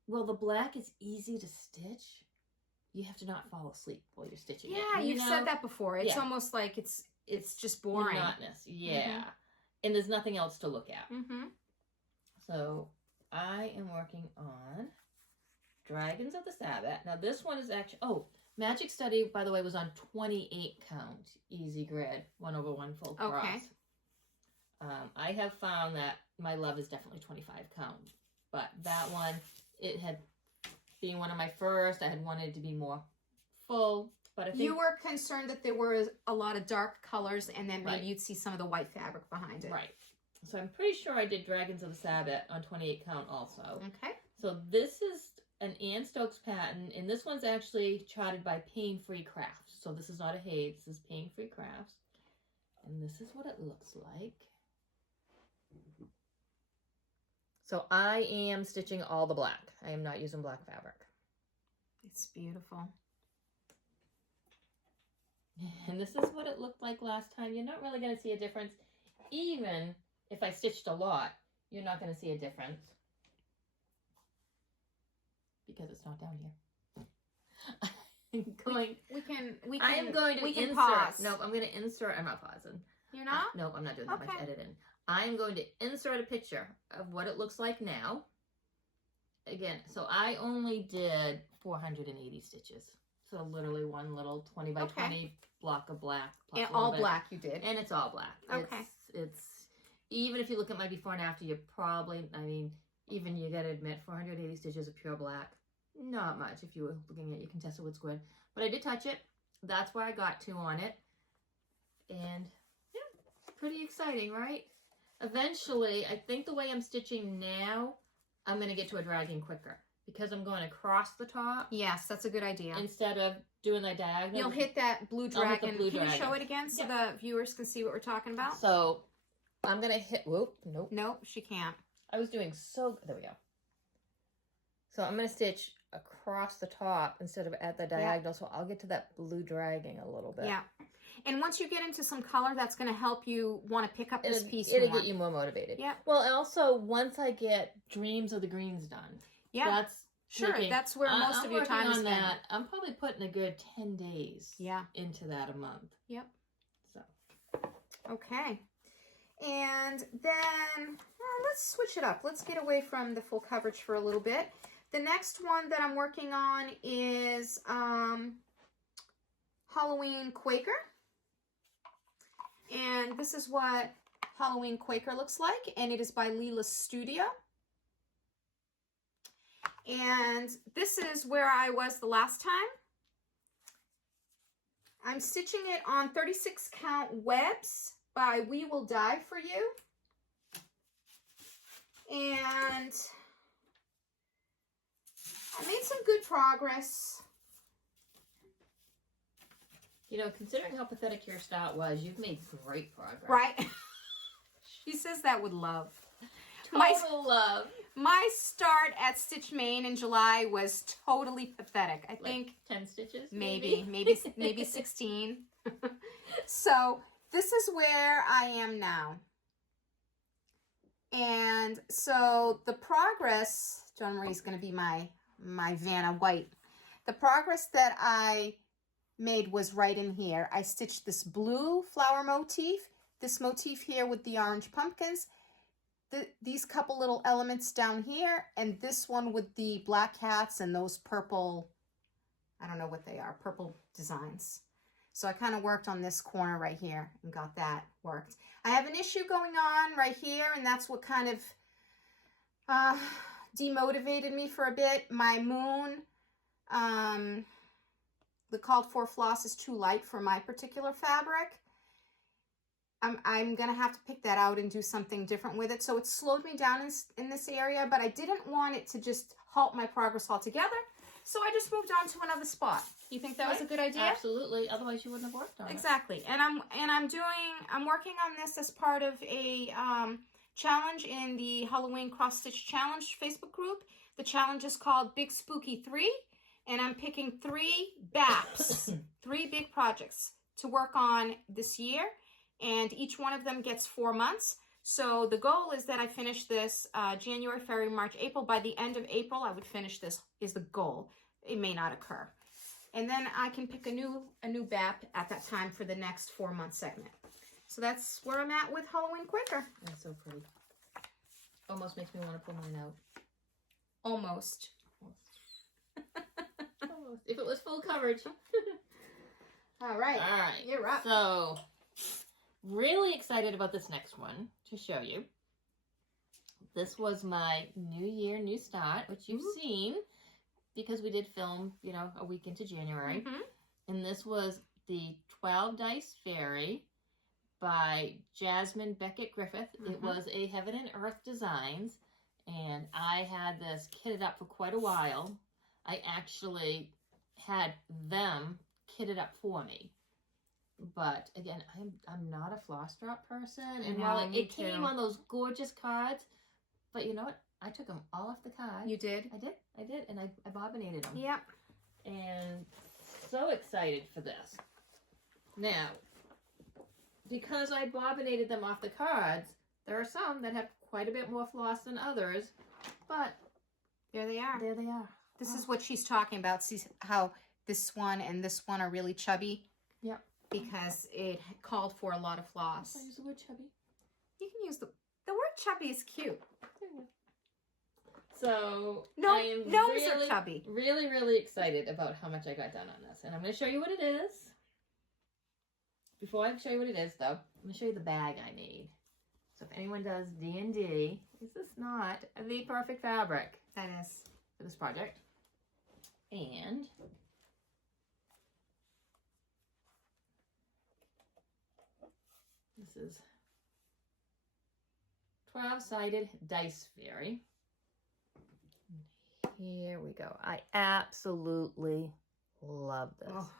well, the black is easy to stitch. You have to not fall asleep while you're stitching it. Yeah, you've said that before. It's almost like it's just boring. Monotonous, yeah. And there's nothing else to look at. So I am working on Dragons of the Sabbath. Now this one is actually, Magic Study, by the way, was on 28 count, easy grid, 1/1 full cross. Okay. I have found that my love is definitely 25 count, but that one, it had, being one of my first, I had wanted it to be more full, but I think... You were concerned that there were a lot of dark colors and then maybe you'd see some of the white fabric behind it. Right. So I'm pretty sure I did Dragons of the Sabbath on 28 count also. Okay. So this is an Ann Stokes pattern, and this one's actually charted by Pain Free Crafts. So this is not a Hay, this is Pain Free Crafts. And this is what it looks like. So I am stitching all the black. I am not using black fabric. It's beautiful. And this is what it looked like last time. You're not really going to see a difference. Even if I stitched a lot, you're not going to see a difference. Because it's not down here. I am going to insert. Pause. No, I'm going to insert. I'm not pausing. You're not? No, I'm not doing that much editing. I'm going to insert a picture of what it looks like now. Again, so I only did 480 stitches. So literally one little 20 by 20 block of black. And all black you did. And it's all black. Okay. It's even if you look at my before and after, you're probably, I mean, even you got to admit, 480 stitches of pure black. Not much if you were looking at your Contessa Wood Squid. But I did touch it. That's where I got to on it. And yeah, pretty exciting, right? Eventually, I think the way I'm stitching now, I'm going to get to a dragging quicker. Because I'm going across the top. Yes, that's a good idea. Instead of doing the diagonal. You'll hit that blue dragon. Can you show it again so the viewers can see what we're talking about? So, I'm going to hit, whoop, nope. Nope, she can't. I was doing so, there we go. So I'm going to stitch across the top instead of at the diagonal. So I'll get to that blue dragging a little bit. Yeah. And once you get into some color, that's going to help you want to pick up this piece more. It'll get you more motivated. Yeah. Well, and also, once I get Dreams of the Greens done. Yeah. That's that's where most of your time is spent. I'm probably putting a good 10 days into that a month. Yep. So. Okay. And then, let's switch it up. Let's get away from the full coverage for a little bit. The next one that I'm working on is Halloween Quaker. And this is what Halloween Quaker looks like. And it is by Leela Studio. And this is where I was the last time. I'm stitching it on 36 count webs by We Will Die For You. And I made some good progress. You know, considering how pathetic your start was, you've made great progress. Right? She says that with love. Total love. My start at Stitch Main in July was totally pathetic. I think 10 stitches? Maybe 16. So this is where I am now. And so the progress, John Marie's going to be my Vanna White. The progress that I made was right in here. I stitched this blue flower motif, this motif here with the orange pumpkins, these couple little elements down here, and this one with the black hats and those purple, I don't know what they are, purple designs. So I kind of worked on this corner right here and got that worked. I have an issue going on right here, and that's what kind of demotivated me for a bit. My moon The called for floss is too light for my particular fabric. I'm going to have to pick that out and do something different with it. So it slowed me down in this area, but I didn't want it to just halt my progress altogether. So I just moved on to another spot. You think that was a good idea? Absolutely. Otherwise you wouldn't have worked on it. Exactly. And I'm working on this as part of a challenge in the Halloween Cross Stitch Challenge Facebook group. The challenge is called Big Spooky 3, and I'm picking 3 BAPs, 3 big projects to work on this year, and each one of them gets 4 months. So the goal is that I finish this January, February, March, April. By the end of April, I would finish this, is the goal. It may not occur. And then I can pick a new BAP at that time for the next 4-month segment. So that's where I'm at with Halloween Quaker. That's so pretty. Almost makes me want to pull mine out. Almost. Almost. If it was full coverage. All right. All right. You're up. So, really excited about this next one to show you. This was my New Year, New Start, which you've seen because we did film, you know, a week into January. And this was the 12 Dice Fairy by Jasmine Beckett Griffith. It was a Heaven and Earth Designs, and I had this kitted up for quite a while. I actually had them kitted up for me. But again, I'm not a floss drop person, and while it came on those gorgeous cards, but you know what? I took them all off the card. You did? I did, and I bobbinated them. Yep. And so excited for this. Now, because I bobbinated them off the cards, there are some that have quite a bit more floss than others, but there they are. There they are. This is what she's talking about. See how this one and this one are really chubby? Yep. Because it called for a lot of floss. I use the word chubby. You can use the word chubby is cute. So nose are chubby. Really excited about how much I got done on this. And I'm going to show you what it is. Before I show you what it is, though, I'm going to show you the bag I made. So if anyone does D&D, is this not the perfect fabric? That is. For this project. And this is 12-sided dice fairy. Here we go. I absolutely love this. Oh,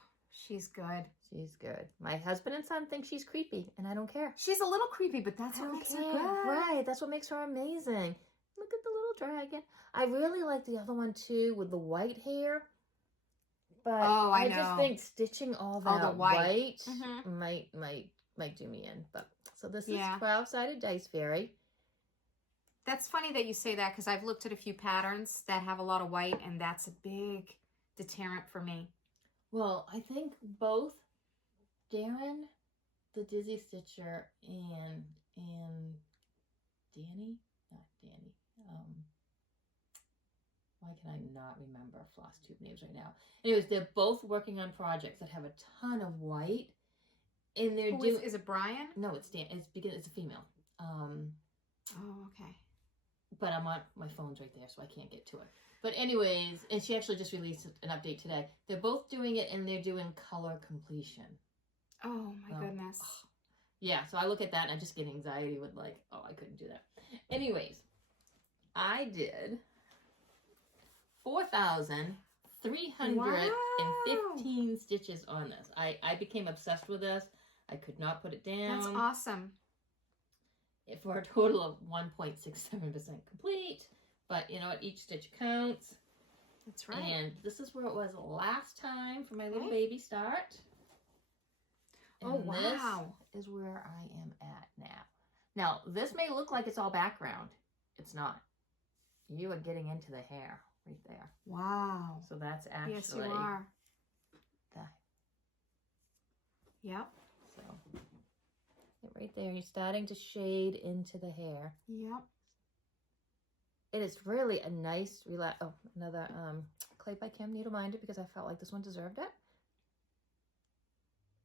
she's good. She's good. My husband and son think she's creepy, and I don't care. She's a little creepy, but that's what makes her good. Right, that's what makes her amazing. Look at the little dragon. I really like the other one, too, with the white hair. But I just think stitching all that white might do me in. But so this is 12-sided dice fairy. That's funny that you say that because I've looked at a few patterns that have a lot of white, and that's a big deterrent for me. Well, I think both Darren, the Dizzy Stitcher, and Danny, not Danny. Why can I not remember Flosstube names right now? Anyways, they're both working on projects that have a ton of white, and they're doing. Is it Brian? No, it's Dan. It's because it's a female. Oh, okay. But I'm on my phone's right there, so I can't get to it. But anyways, and she actually just released an update today. They're both doing it, and they're doing color completion. Oh my goodness. Yeah, so I look at that and I just get anxiety with like, oh, I couldn't do that. Anyways, I did 4,315 stitches on this. I became obsessed with this. I could not put it down. That's awesome. For a total of 1.67% complete. But you know what? Each stitch counts. That's right. And this is where it was last time for my little baby start. And oh, wow. This is where I am at now. Now, this may look like it's all background. It's not. You are getting into the hair right there. Wow. So that's actually... Yes, you are. Yep. So, right there, you're starting to shade into the hair. Yep. It is really a nice, another clay by Kim, Needle Minded, because I felt like this one deserved it.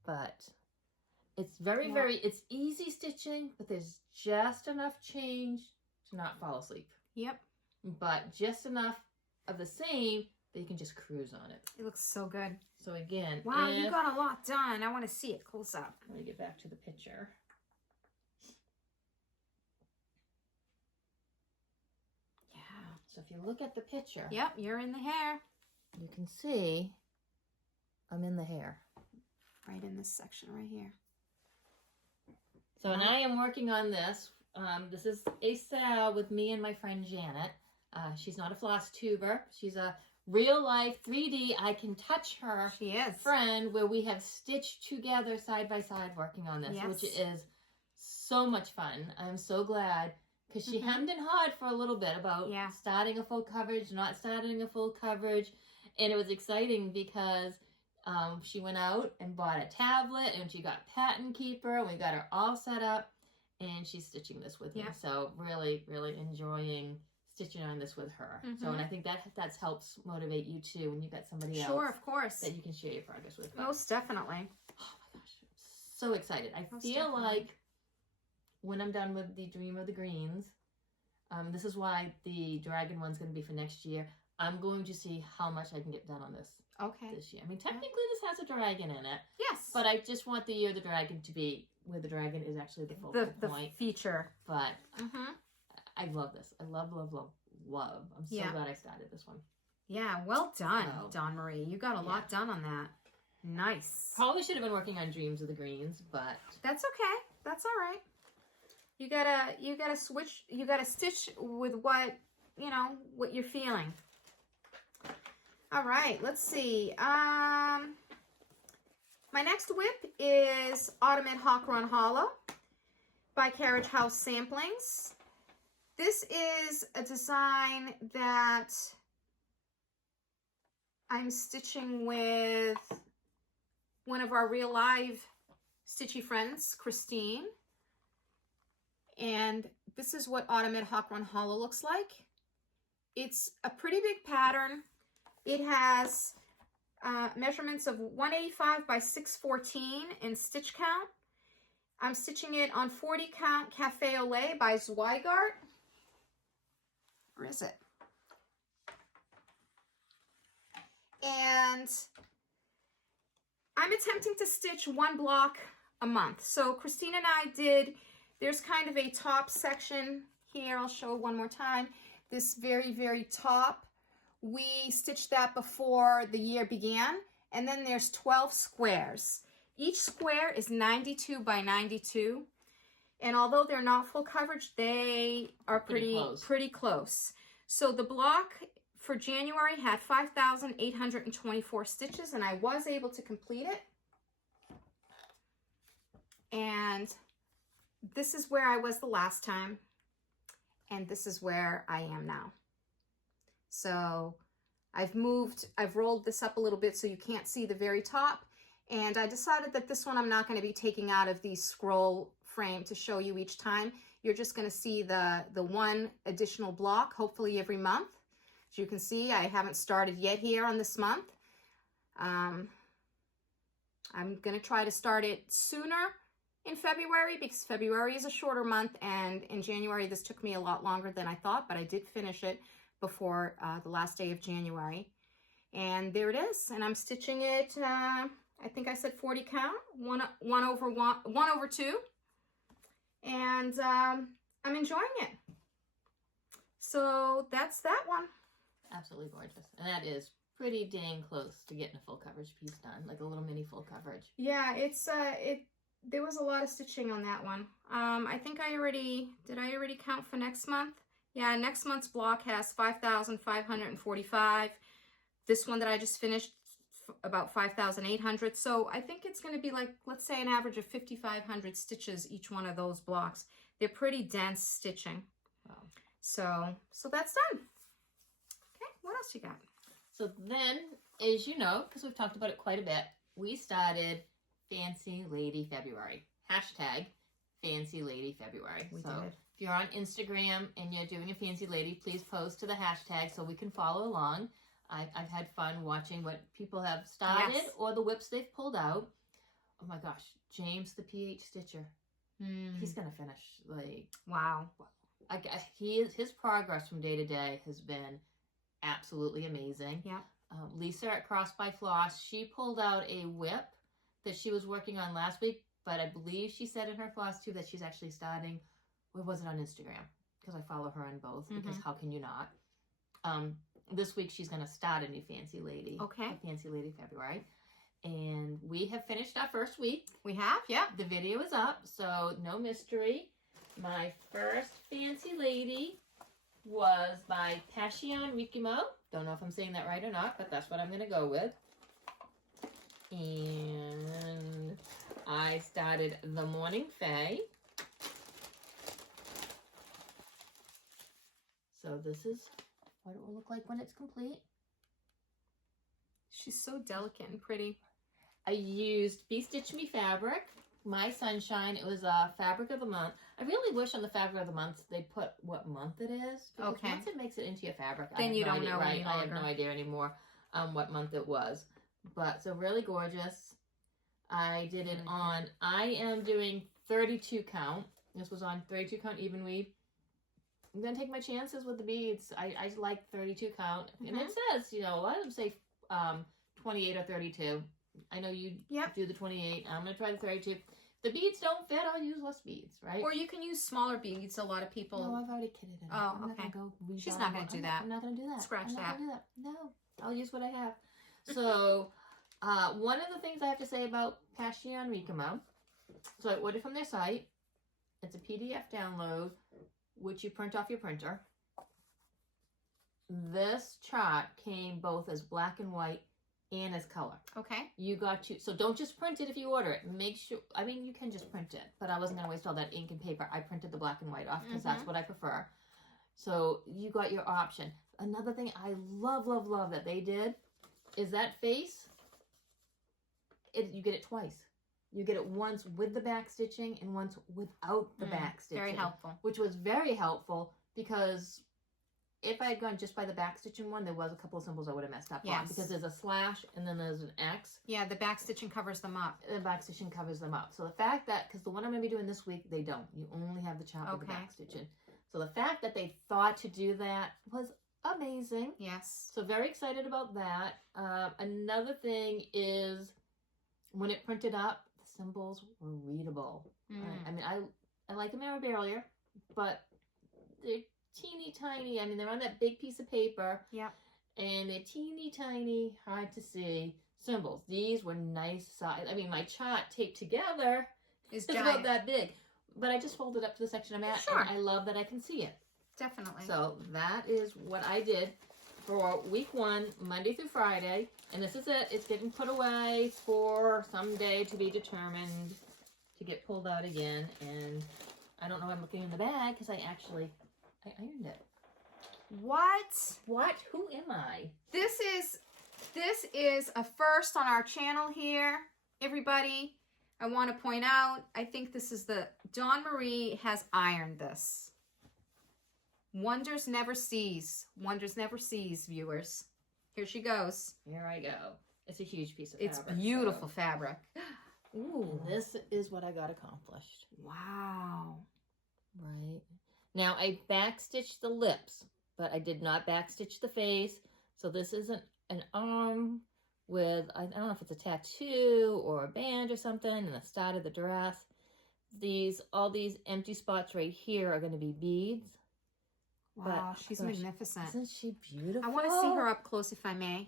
But it's very, it's easy stitching, but there's just enough change to not fall asleep. Yep. But just enough of the same that you can just cruise on it. It looks so good. So again, Wow, you got a lot done. I want to see it close up. Let me get back to the picture. Yeah. So if you look at the picture, Yep, you're in the hair. you can see I'm in the hair. Right in this section right here. So, and I am working on this. This is a sale with me and my friend Janet. She's not a Flosstuber. She's a real life 3D, I can touch her She is. friend where we have stitched together side by side working on this, Yes. which is so much fun. I'm so glad because she hemmed and hawed for a little bit about starting a full coverage, not starting a full coverage. And it was exciting because she went out and bought a tablet and she got Pattern Keeper and we got her all set up and she's stitching this with me. So really, really enjoying stitching on this with her. So, and I think that helps motivate you too when you've got somebody else. Sure, of course. That you can share your progress with. Most definitely. Oh my gosh, I'm so excited. I feel like when I'm done with the Dream of the Greens, this is why the dragon one's going to be for next year. I'm going to see how much I can get done on this. This year. I mean, technically this has a dragon in it. Yes. But I just want the year of the dragon to be where the dragon is actually the focal point. The feature. But I love this. I love, love, love, love. I'm so glad I started this one. Yeah, well done, Dawn Marie. You got a lot done on that. Nice. Probably should have been working on Dreams of the Greens, but that's okay. That's all right. You gotta switch. You gotta stitch with what you're feeling. All right. Let's see. My next whip is Autumn Hawk Run Hollow by Carriage House Samplings. This is a design that I'm stitching with one of our real live stitchy friends, Christine. And this is what Autumn Hawk Run Hollow looks like. It's a pretty big pattern. It has measurements of 185 by 614 in stitch count. I'm stitching it on 40 count Cafe au Lait by Zweigart. Where is it? And I'm attempting to stitch one block a month. So Christine and I did, there's kind of a top section here. I'll show one more time. This very, very top. We stitched that before the year began. And then there's 12 squares. Each square is 92 by 92. And although they're not full coverage, they are pretty close. So the block for January had 5,824 stitches, and I was able to complete it. And this is where I was the last time, and this is where I am now. So I've rolled this up a little bit so you can't see the very top, and I decided that this one I'm not going to be taking out of the scroll frame to show you each time. You're just going to see the one additional block, hopefully every month. As you can see, I haven't started yet here on this month. I'm going to try to start it sooner in February because February is a shorter month, and in January this took me a lot longer than I thought, but I did finish it before the last day of January. And there it is, and I'm stitching it, I think I said 40 count, 1 over 2. And I'm enjoying it. So that's that one. Absolutely gorgeous. And that is pretty dang close to getting a full coverage piece done, like a little mini full coverage. Yeah, there was a lot of stitching on that one. I think did I already count for next month? Yeah, next month's block has 5,545. This one that I just finished, about 5,800. So I think it's going to be like, let's say an average of 5,500 stitches each one of those blocks. They're pretty dense stitching. Wow. So that's done. Okay, what else you got? So then, as you know, because we've talked about it quite a bit, we started Fancy Lady February. Hashtag Fancy Lady February. We did. If you're on Instagram and you're doing a Fancy Lady, please post to the hashtag so we can follow along. I've had fun watching what people have started or the whips they've pulled out. Oh my gosh, James the PH Stitcher. He's going to finish. Like, wow. His progress from day to day has been absolutely amazing. Yeah. Lisa at Cross by Floss, she pulled out a whip that she was working on last week, but I believe she said in her Flosstube that she's actually starting, or was it on Instagram? Because I follow her on both, because how can you not? This week she's going to start a new Fancy Lady. Okay. A Fancy Lady February. And we have finished our first week. We have, yeah. The video is up, so no mystery. My first Fancy Lady was by Passion Rikimo. Don't know if I'm saying that right or not, but that's what I'm going to go with. And I started the Morning Fae. So this is what it will look like when it's complete. She's so delicate and pretty. I used Be Stitch Me fabric, My Sunshine. It was a fabric of the month. I really wish on the fabric of the month they put what month it is. Because Okay. once it makes it into your fabric, Then you don't idea, know right? any I have longer. no idea anymore what month it was. But so really gorgeous. I did it on, I am doing 32 count. This was on 32 count even weave. I'm going to take my chances with the beads. I like 32 count. And it says, you know, a lot of them say 28 or 32. I know you do the 28. I'm going to try the 32. The beads don't fit, I'll use less beads, right? Or you can use smaller beads. A lot of people. No, I've already kidded it. Oh, I'm okay. Not gonna go She's not going to do that. I'm not going to do that. Scratch I'm not that. gonna do that. No, I'll use what I have. So, one of the things I have to say about Passion Rikamo, so I ordered from their site. It's a PDF download, which you print off your printer. This chart came both as black and white and as color. Okay. You got to, so don't just print it if you order it. Make sure, I mean, you can just print it, but I wasn't going to waste all that ink and paper. I printed the black and white off because that's what I prefer. So you got your option. Another thing I love, love, love that they did is that face, you get it twice. You get it once with the back stitching and once without the back stitching. Very helpful. Which was very helpful because if I had gone just by the back stitching one, there was a couple of symbols I would have messed up on. Because there's a slash and then there's an X. Yeah, the back stitching covers them up. The back stitching covers them up. So the fact that, because the one I'm going to be doing this week, they don't. You only have the chart with the back stitching. So the fact that they thought to do that was amazing. Yes. So very excited about that. Another thing is when it printed up, the symbols were readable. I mean, I like them barrier, but they're teeny tiny. I mean, they're on that big piece of paper. Yeah. And they're teeny tiny, hard to see symbols. These were nice size. I mean, my chart taped together is about that big. But I just folded up to the section I'm at. Sure. And I love that I can see it. Definitely. So that is what I did for week 1, Monday through Friday. And this is it. It's getting put away for someday to be determined to get pulled out again. And I don't know why I'm looking in the bag because I ironed it. What? What? Who am I? This is a first on our channel here, everybody. I want to point out, I think this is Dawn Marie has ironed this. Wonders never cease. Wonders never cease, viewers. Here she goes. Here I go. It's a huge piece of fabric. It's beautiful fabric. Ooh. And this is what I got accomplished. Wow. Right. Now, I backstitched the lips, but I did not backstitch the face. So this isn't an arm with, I don't know if it's a tattoo or a band or something, and the start of the dress. All these empty spots right here are going to be beads. Wow, she's magnificent. Isn't she beautiful? I want to see her up close if I may.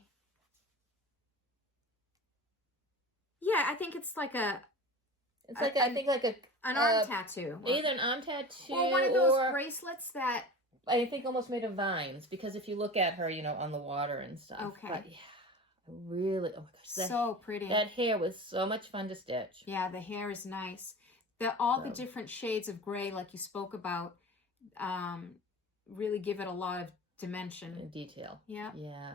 Yeah, I think it's like a... It's like, I think like an arm tattoo. Either an arm tattoo or one of those bracelets that... I think almost made of vines, because if you look at her, you know, on the water and stuff. Okay. But yeah, really, oh my gosh. So pretty. That hair was so much fun to stitch. Yeah, the hair is nice. All the different shades of gray, like you spoke about, really give it a lot of dimension. And detail. Yeah. Yeah.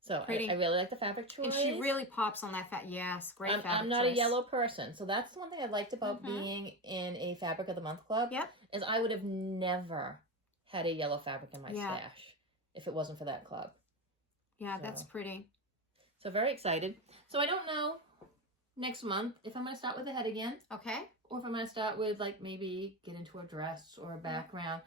So pretty. I really like the fabric choice. And she really pops on that yes, great fabric I'm not choice. a yellow person, so that's one thing I liked about being in a Fabric of the Month club. Yep. Is I would have never had a yellow fabric in my stash if it wasn't for that club. Yeah, that's pretty. So very excited. So I don't know next month if I'm going to start with the head again. Okay. Or if I'm going to start with, like, maybe get into a dress or a background.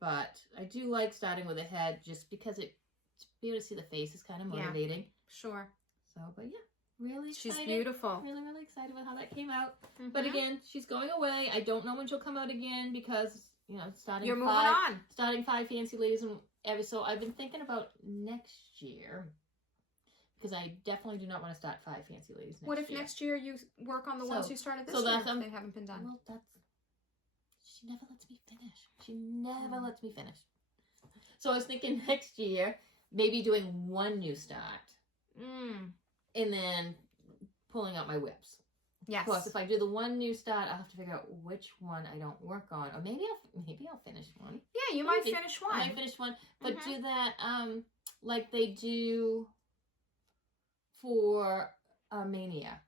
But I do like starting with a head just because it to be able to see the face is kind of Yeah. motivating. Sure. So, but yeah, really She's excited. beautiful. Really, really excited about how that came out. Mhm. But again, she's going away. I don't know when she'll come out again because, you know, starting You're moving five, on. starting 5 Fancy Ladies and every. So I've been thinking about next year because I definitely do not want to start 5 Fancy Ladies next year. What if next year you work on the ones you started this year? that's, If they haven't been done. Well, she never lets me finish. She never lets me finish. So I was thinking next year, maybe doing one new start. And then pulling out my whips. Yes. Of course, if I do the one new start, I'll have to figure out which one I don't work on. Or maybe I'll finish one. Yeah, you might finish one. I might finish one. But do that like they do for Mania.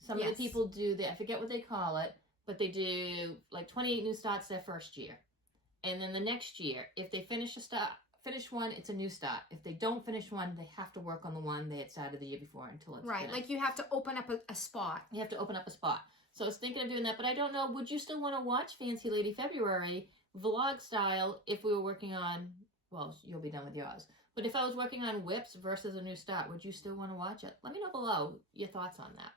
Some of the people do I forget what they call it, but they do like 28 new starts their first year. And then the next year, if they finish one, it's a new start. If they don't finish one, they have to work on the one they had started the year before until it's finished. Like you have to open up a spot. You have to open up a spot. So I was thinking of doing that, but I don't know. Would you still want to watch Fancy Lady February vlog style if we were working on, well, you'll be done with yours. But if I was working on whips versus a new start, would you still want to watch it? Let me know below your thoughts on that.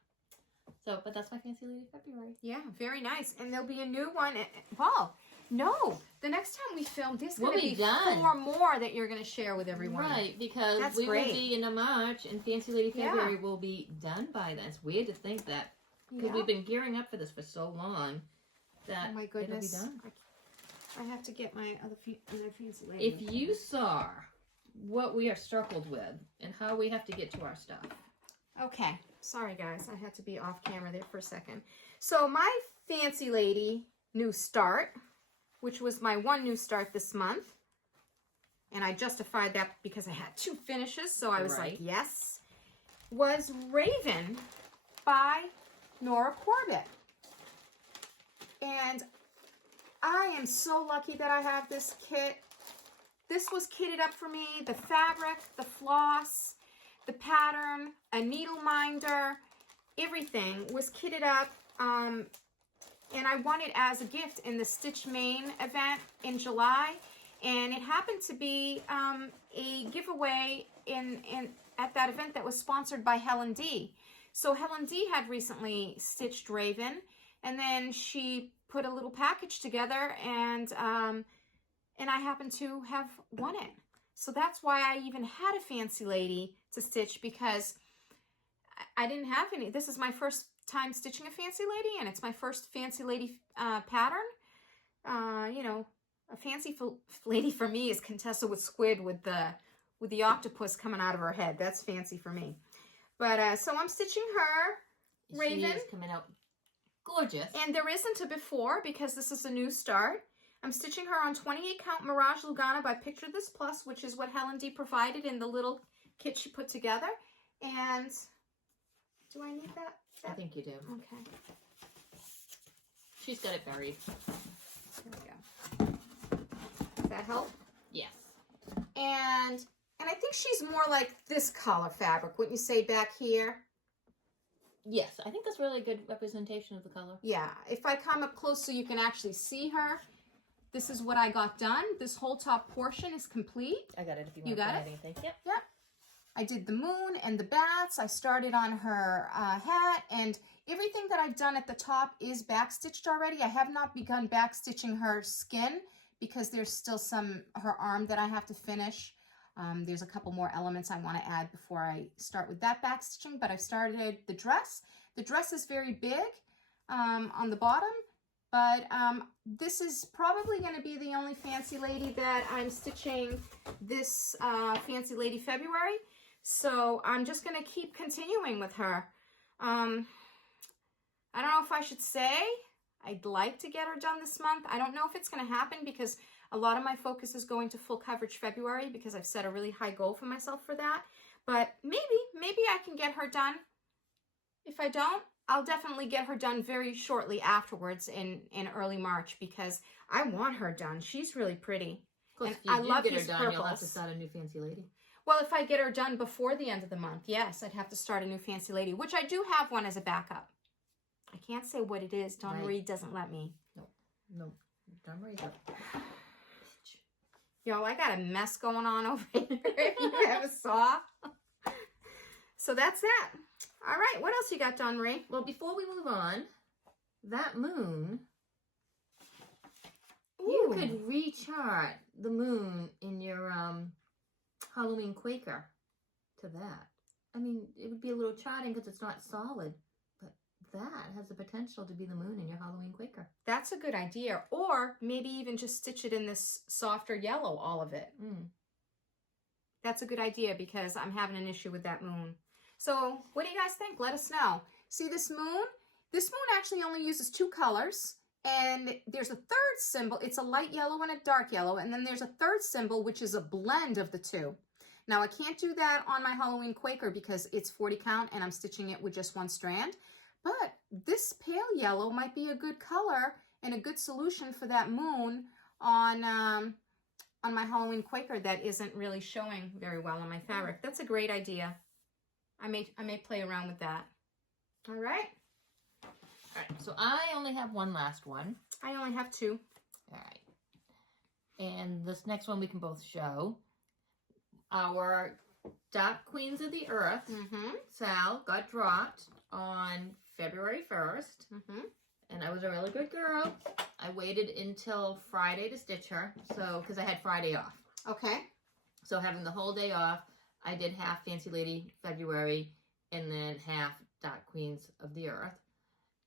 So, but that's my Fancy Lady February. Yeah, very nice. And there'll be a new one. Well, no. The next time we film, there's going to be 4 more that you're going to share with everyone. Right, because we will be into March and Fancy Lady February will be done by then. It's weird to think that because we've been gearing up for this for so long that oh my goodness. it'll be done. I have to get my other Fancy Lady. If you saw what we are struggled with and how we have to get to our stuff. Okay. Sorry, guys. I had to be off camera there for a second. So my Fancy Lady new start, which was my one new start this month, and I justified that because I had 2 finishes, so I was like, yes, was Raven by Nora Corbett. And I am so lucky that I have this kit. This was kitted up for me. The fabric, the floss, the pattern, a needle minder, everything was kitted up. And I won it as a gift in the Stitch Maine event in July. And it happened to be a giveaway at that event that was sponsored by Helen D. So Helen D had recently stitched Raven, and then she put a little package together, and I happened to have won it. So that's why I even had a Fancy Lady to stitch, because I didn't have any. This is my first time stitching a Fancy Lady, and it's my first Fancy Lady pattern. You know, a Fancy Lady for me is Contessa with squid with the octopus coming out of her head. That's fancy for me. But so I'm stitching her, Raven. She is coming out gorgeous. And there isn't a before because this is a new start. I'm stitching her on 28 count Mirage Lugana by Picture This Plus, which is what Helen D provided in the little kit she put together. And do I need that? I think you do. Okay. She's got it buried. There we go. Does that help? Yes. And I think she's more like this color fabric, wouldn't you say, back here? Yes, I think that's really a good representation of the color. Yeah, if I come up close so you can actually see her, this is what I got done. This whole top portion is complete. I got it if you You want to got add it? anything. Yep. Yep. I did the moon and the bats. I started on her hat, and everything that I've done at the top is backstitched already. I have not begun backstitching her skin because there's still her arm that I have to finish. There's a couple more elements I want to add before I start with that backstitching, but I've started the dress. The dress is very big on the bottom, but this is probably going to be the only Fancy Lady that I'm stitching this Fancy Lady February. So I'm just going to keep continuing with her. I don't know if I should say I'd like to get her done this month. I don't know if it's going to happen because a lot of my focus is going to full coverage February because I've set a really high goal for myself for that. But maybe I can get her done. If I don't, I'll definitely get her done very shortly afterwards in early March because I want her done. She's really pretty. Of course, And if you I love get her these done, purples. you'll have to start a new Fancy Lady. Well, if I get her done before the end of the month, yes, I'd have to start a new Fancy Lady, which I do have one as a backup. I can't say what it is. Dawn Marie doesn't let me. No. Dawn Marie's up. Y'all, I got a mess going on over here. If you haven't saw. So that's that. All right, what else you got done, Ray? Well, before we move on, that moon, you could rechart the moon in your Halloween Quaker to that. I mean, it would be a little charting because it's not solid, but that has the potential to be the moon in your Halloween Quaker. That's a good idea. Or maybe even just stitch it in this softer yellow, all of it. That's a good idea because I'm having an issue with that moon. So what do you guys think? Let us know. See this moon? This moon actually only uses 2 colors. And there's a third symbol. It's a light yellow and a dark yellow. And then there's a third symbol, which is a blend of the 2. Now, I can't do that on my Halloween Quaker because it's 40 count and I'm stitching it with just 1 strand. But this pale yellow might be a good color and a good solution for that moon on my Halloween Quaker that isn't really showing very well on my fabric. That's a great idea. I may play around with that. All right. All right, so I only have one last one. I only have 2. All right. And this next one we can both show. Our Dark Queens of the Earth, Sal, got dropped on February 1st. And I was a really good girl. I waited until Friday to stitch her, so because I had Friday off. Okay. So having the whole day off, I did half Fancy Lady February and then half Dark Queens of the Earth.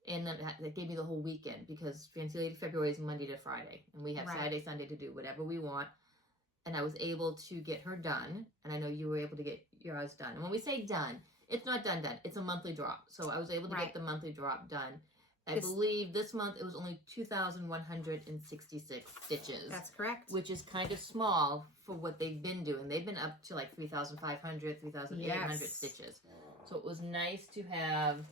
And then that gave me the whole weekend because Fancy Lady February is Monday to Friday. And we have Saturday, Sunday to do whatever we want. And I was able to get her done. And I know you were able to get yours done. And when we say done, it's not done. It's a monthly drop. So I was able to get the monthly drop done. I believe this month it was only 2,166 stitches. That's correct. Which is kind of small for what they've been doing. They've been up to like 3,500, 3,800 stitches. So it was nice to have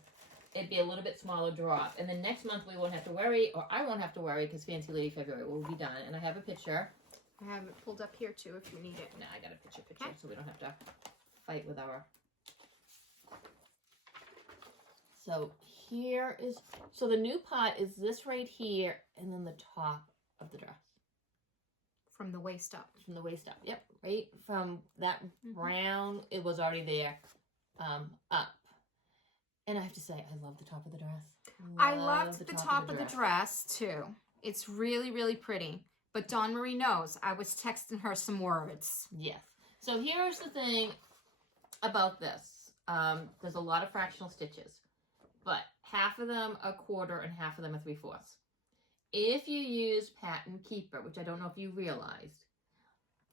it be a little bit smaller drop. And then next month we won't have to worry, or I won't have to worry because Fancy Lady February will be done. And I have a picture. I have it pulled up here too if you need it. No, I got a picture so we don't have to fight with our... So here is, so the new part is this right here, and then the top of the dress. From the waist up. From the waist up, yep. Right from that brown, it was already there, up. And I have to say, I love the top of the dress. I loved the top of the dress too. It's really, really pretty. But Dawn Marie knows I was texting her some words. Yes. So here's the thing about this. There's a lot of fractional stitches, but half of them are 1/4 and half of them are 3/4. If you use Pattern Keeper, which I don't know if you realized,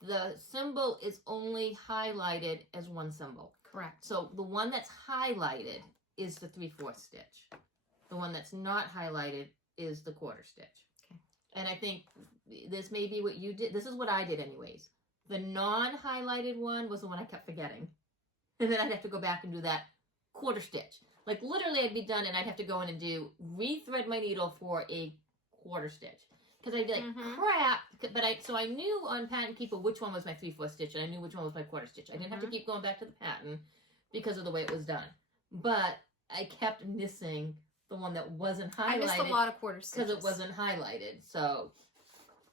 the symbol is only highlighted as one symbol. Correct. So the one that's highlighted is the 3/4 stitch. The one that's not highlighted is the 1/4 stitch. Okay. And I think this may be what you did. This is what I did anyways. The non-highlighted one was the one I kept forgetting. And then I'd have to go back and do that 1/4 stitch. Like literally I'd be done and I'd have to go in and rethread my needle for a 1/4 stitch. Because I'd be like, crap. But so I knew on Pattern Keeper which one was my 3/4 stitch and I knew which one was my 1/4 stitch. I didn't have to keep going back to the pattern because of the way it was done. But I kept missing the one that wasn't highlighted. I missed a lot of 1/4 stitches. Because it wasn't highlighted. So...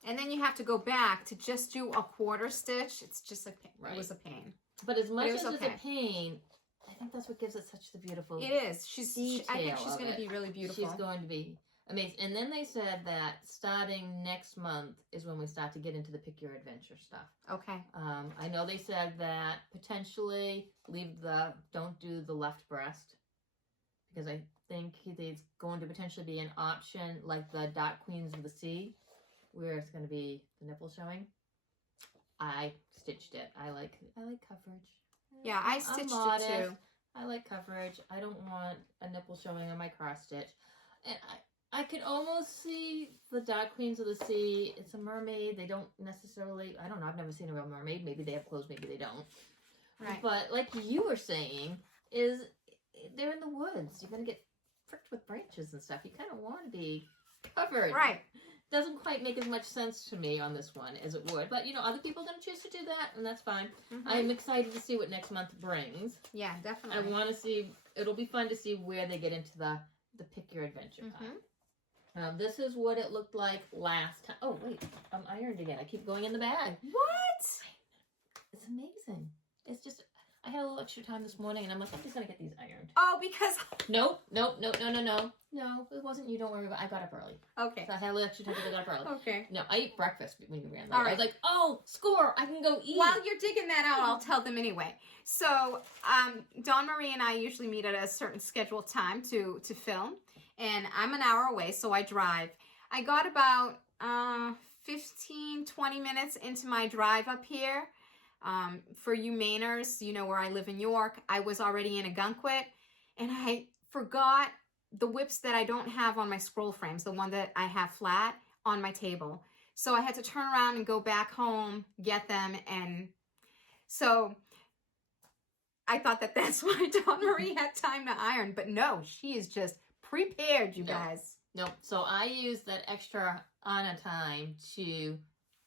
And then you have to go back to just do a 1/4 stitch. It's just a pain. It was a pain. But as much as it's a pain, I think that's what gives it such the beautiful It is. I think she's going to be really beautiful. She's going to be amazing. And then they said that starting next month is when we start to get into the Pick Your Adventure stuff. Okay. I know they said that potentially don't do the left breast. Because I think there's going to potentially be an option like the Dark Queens of the Sea, where it's going to be the nipple showing. I stitched it. I like coverage. Yeah, I stitched it too. I like coverage. I don't want a nipple showing on my cross stitch. And I could almost see the Dark Queens of the Sea. It's a mermaid. They don't necessarily, I don't know, I've never seen a real mermaid. Maybe they have clothes, maybe they don't. Right. But like you were saying, they're in the woods. You're going to get pricked with branches and stuff. You kind of want to be covered. Right. Doesn't quite make as much sense to me on this one as it would. But, other people are going to choose to do that, and that's fine. I'm excited to see what next month brings. Yeah, definitely. I want to see, it'll be fun to see where they get into the Pick Your Adventure part. This is what it looked like last time. Oh, wait, I'm ironed again. I keep going in the bag. What? It's amazing. It's just a little extra time this morning, and I'm like, I'm just gonna get these ironed. Oh, because No, it wasn't you. Don't worry about it. I got up early. okay, So I had a little extra time because I got up early. okay. No, I ate breakfast when you ran late. All I right. was like, oh, score! I can go eat. While you're digging that out, I'll tell them anyway. So, Dawn Marie and I usually meet at a certain scheduled time to film, and I'm an hour away, so I drive. I got about 15, 20 minutes into my drive up here. For you Mainers, you know where I live in York, I was already in Ogunquit, and I forgot the whips that I don't have on my scroll frames, the one that I have flat on my table. So I had to turn around and go back home, get them, and so I thought that that's why Dawn Marie had time to iron, but no, she is just prepared, you guys. No, so I used that extra Anna time to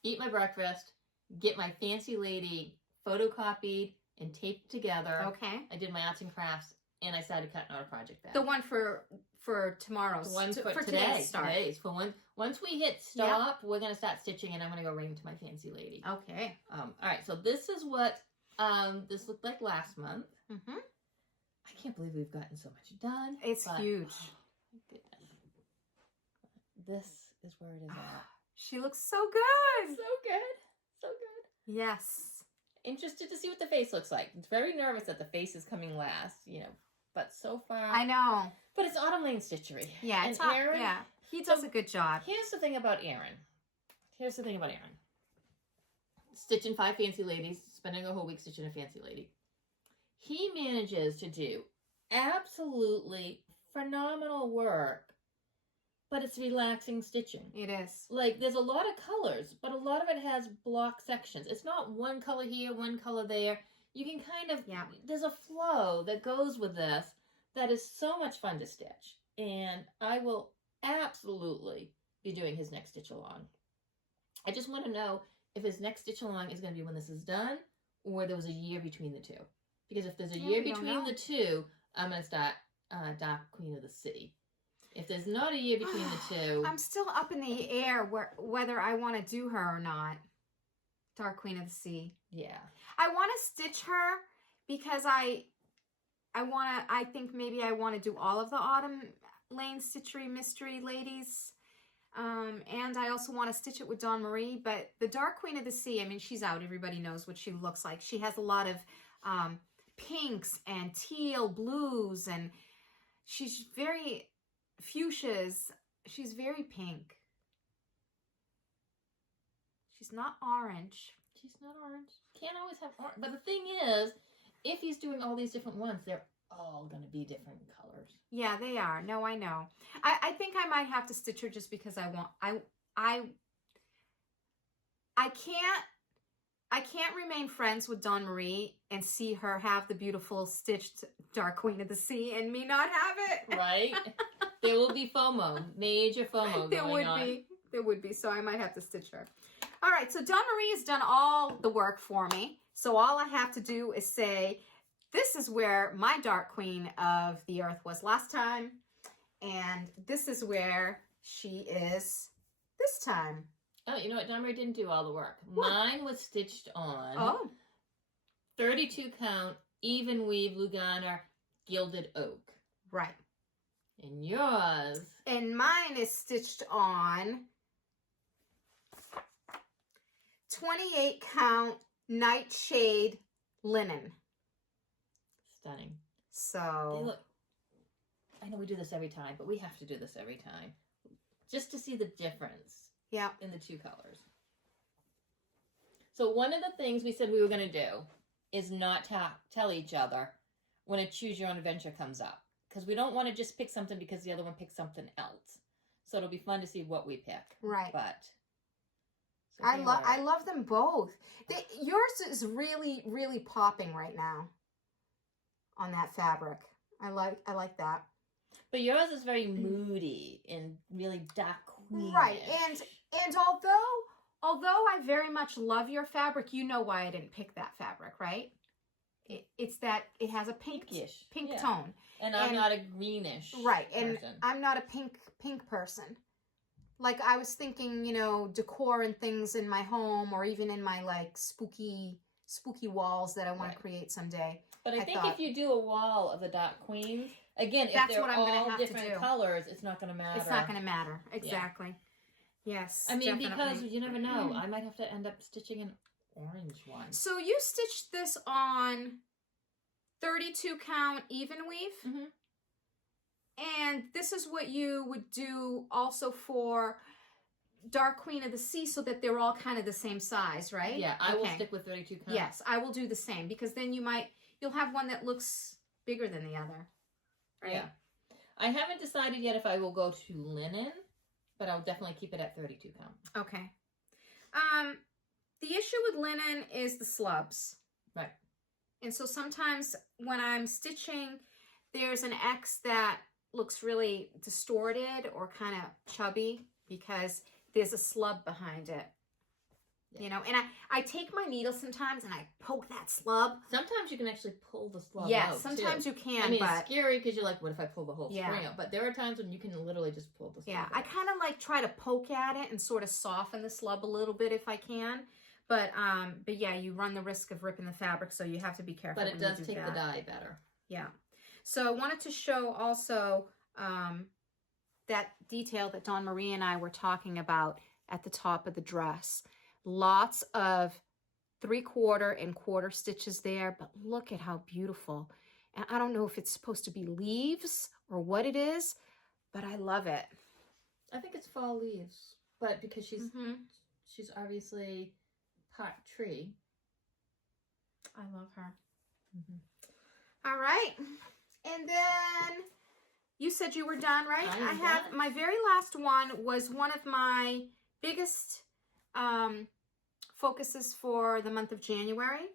eat my breakfast, get my fancy lady photocopied and taped together. Okay. I did my arts and crafts, and I started cutting out a project bag. The one for tomorrow's. The one for today's start. Today's for one. Once we hit stop, we're gonna start stitching, and I'm gonna go right into my fancy lady. Okay. All right. So this is what this looked like last month. Mm-hmm. I can't believe we've gotten so much done. It's huge. Oh, my goodness. This is where it is at. She looks so good. So good. So good. Yes. Interested to see what the face looks like. It's very nervous that the face is coming last, but so far. I know. But it's Autumn Lane Stitchery. Yeah, and it's hot. Aaron, Yeah, he does a good job. Here's the thing about Aaron. Stitching 5 fancy ladies, spending a whole week stitching a fancy lady. He manages to do absolutely phenomenal work, but it's relaxing stitching. It is. Like, there's a lot of colors, but a lot of it has block sections. It's not one color here, one color there. You can kind of, there's a flow that goes with this that is so much fun to stitch. And I will absolutely be doing his next stitch along. I just want to know if his next stitch along is going to be when this is done, or there was a year between the two. Because if there's a year between the two, I'm going to start Dark Queen of the Sea. If there's not a year between the two... I'm still up in the air whether I want to do her or not. Dark Queen of the Sea. Yeah. I want to stitch her because I think maybe I want to do all of the Autumn Lane Stitchery Mystery Ladies. And I also want to stitch it with Dawn Marie. But the Dark Queen of the Sea, I mean, she's out. Everybody knows what she looks like. She has a lot of pinks and teal blues, and she's very fuchsias. She's very pink. She's not orange. She's not orange. Can't always have orange. But the thing is, if he's doing all these different ones, they're all going to be different colors. Yeah, they are. No, I know. I think I might have to stitch her just because I want... I can't remain friends with Dawn Marie and see her have the beautiful stitched Dark Queen of the Sea and me not have it. Right? There will be FOMO. Major FOMO going on. There would be. So I might have to stitch her. All right. So Dawn Marie has done all the work for me. So all I have to do is say, this is where my Dark Queen of the Earth was last time. And this is where she is this time. Oh, you know what? Dawn Marie didn't do all the work. What? Mine was stitched on 32 count, even weave, Lugana, gilded oak. Right. And yours? And mine is stitched on 28 count nightshade linen. Stunning. So Hey, look, I know we do this every time, but we have to do this every time. Just to see the difference. Yeah. In the two colors. So one of the things we said we were going to do is not tell each other when a choose your own adventure comes up. Because we don't want to just pick something because the other one picked something else. So it'll be fun to see what we pick. Right. But so I love them both. Yours is really, really popping right now on that fabric. I like that. But yours is very moody and really dark queenish. Right. And although I very much love your fabric, you know why I didn't pick that fabric, right? It's that it has a pink tone. And I'm not a greenish and person. I'm not a pink person. Like, I was thinking, decor and things in my home, or even in my, like, spooky spooky walls that I want Right. to create someday. But I think thought- if you do a wall of the Dark Queens, again, if That's they're what I'm gonna all have to different do. colors, it's not going to matter. It's not going to matter. Exactly. Yes. I mean, definitely. because you never know. I might have to end up stitching an orange one. So you stitched this on 32 count even weave. Mm-hmm. And this is what you would do also for Dark Queen of the Sea, so that they're all kind of the same size, right? Yeah, I will stick with 32 count. Yes, I will do the same, because then you'll have one that looks bigger than the other. Right? Yeah. I haven't decided yet if I will go to linen, but I'll definitely keep it at 32 count. Okay. The issue with linen is the slubs. Right. And so sometimes when I'm stitching, there's an X that looks really distorted or kind of chubby because there's a slub behind it. Yeah. You know, and I take my needle sometimes and I poke that slub. Sometimes you can actually pull the slub out. Yes, sometimes too. you can. I mean, but it's scary because you're like, what if I pull the whole Yeah. string out? But there are times when you can literally just pull the slub yeah, out. I kind of like try to poke at it and sort of soften the slub a little bit if I can. But yeah, you run the risk of ripping the fabric, so you have to be careful. But it when you does do take that. the dye better. Yeah. So I wanted to show also that detail that Dawn Marie and I were talking about at the top of the dress. Lots of 3/4 and 1/4 stitches there, but look at how beautiful. And I don't know if it's supposed to be leaves or what it is, but I love it. I think it's fall leaves, but because she's Mm-hmm. she's obviously part tree. I love her. Mm-hmm. All right. And then you said you were done, right? I am have done. my very last one was one of my biggest focuses for the month of January.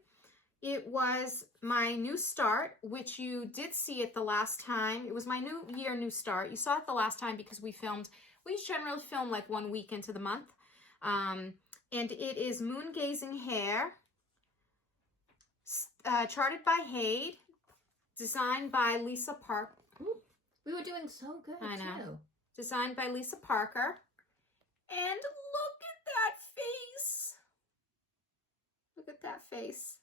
It was my new start, which you did see it the last time. It was my new year, new start. You saw it the last time because we generally film like 1 week into the month. And it is Moon Gazing Hair, charted by Haid, designed by Lisa Parker. We were doing so good, I know. too. Designed by Lisa Parker. And look at that face. Look at that face.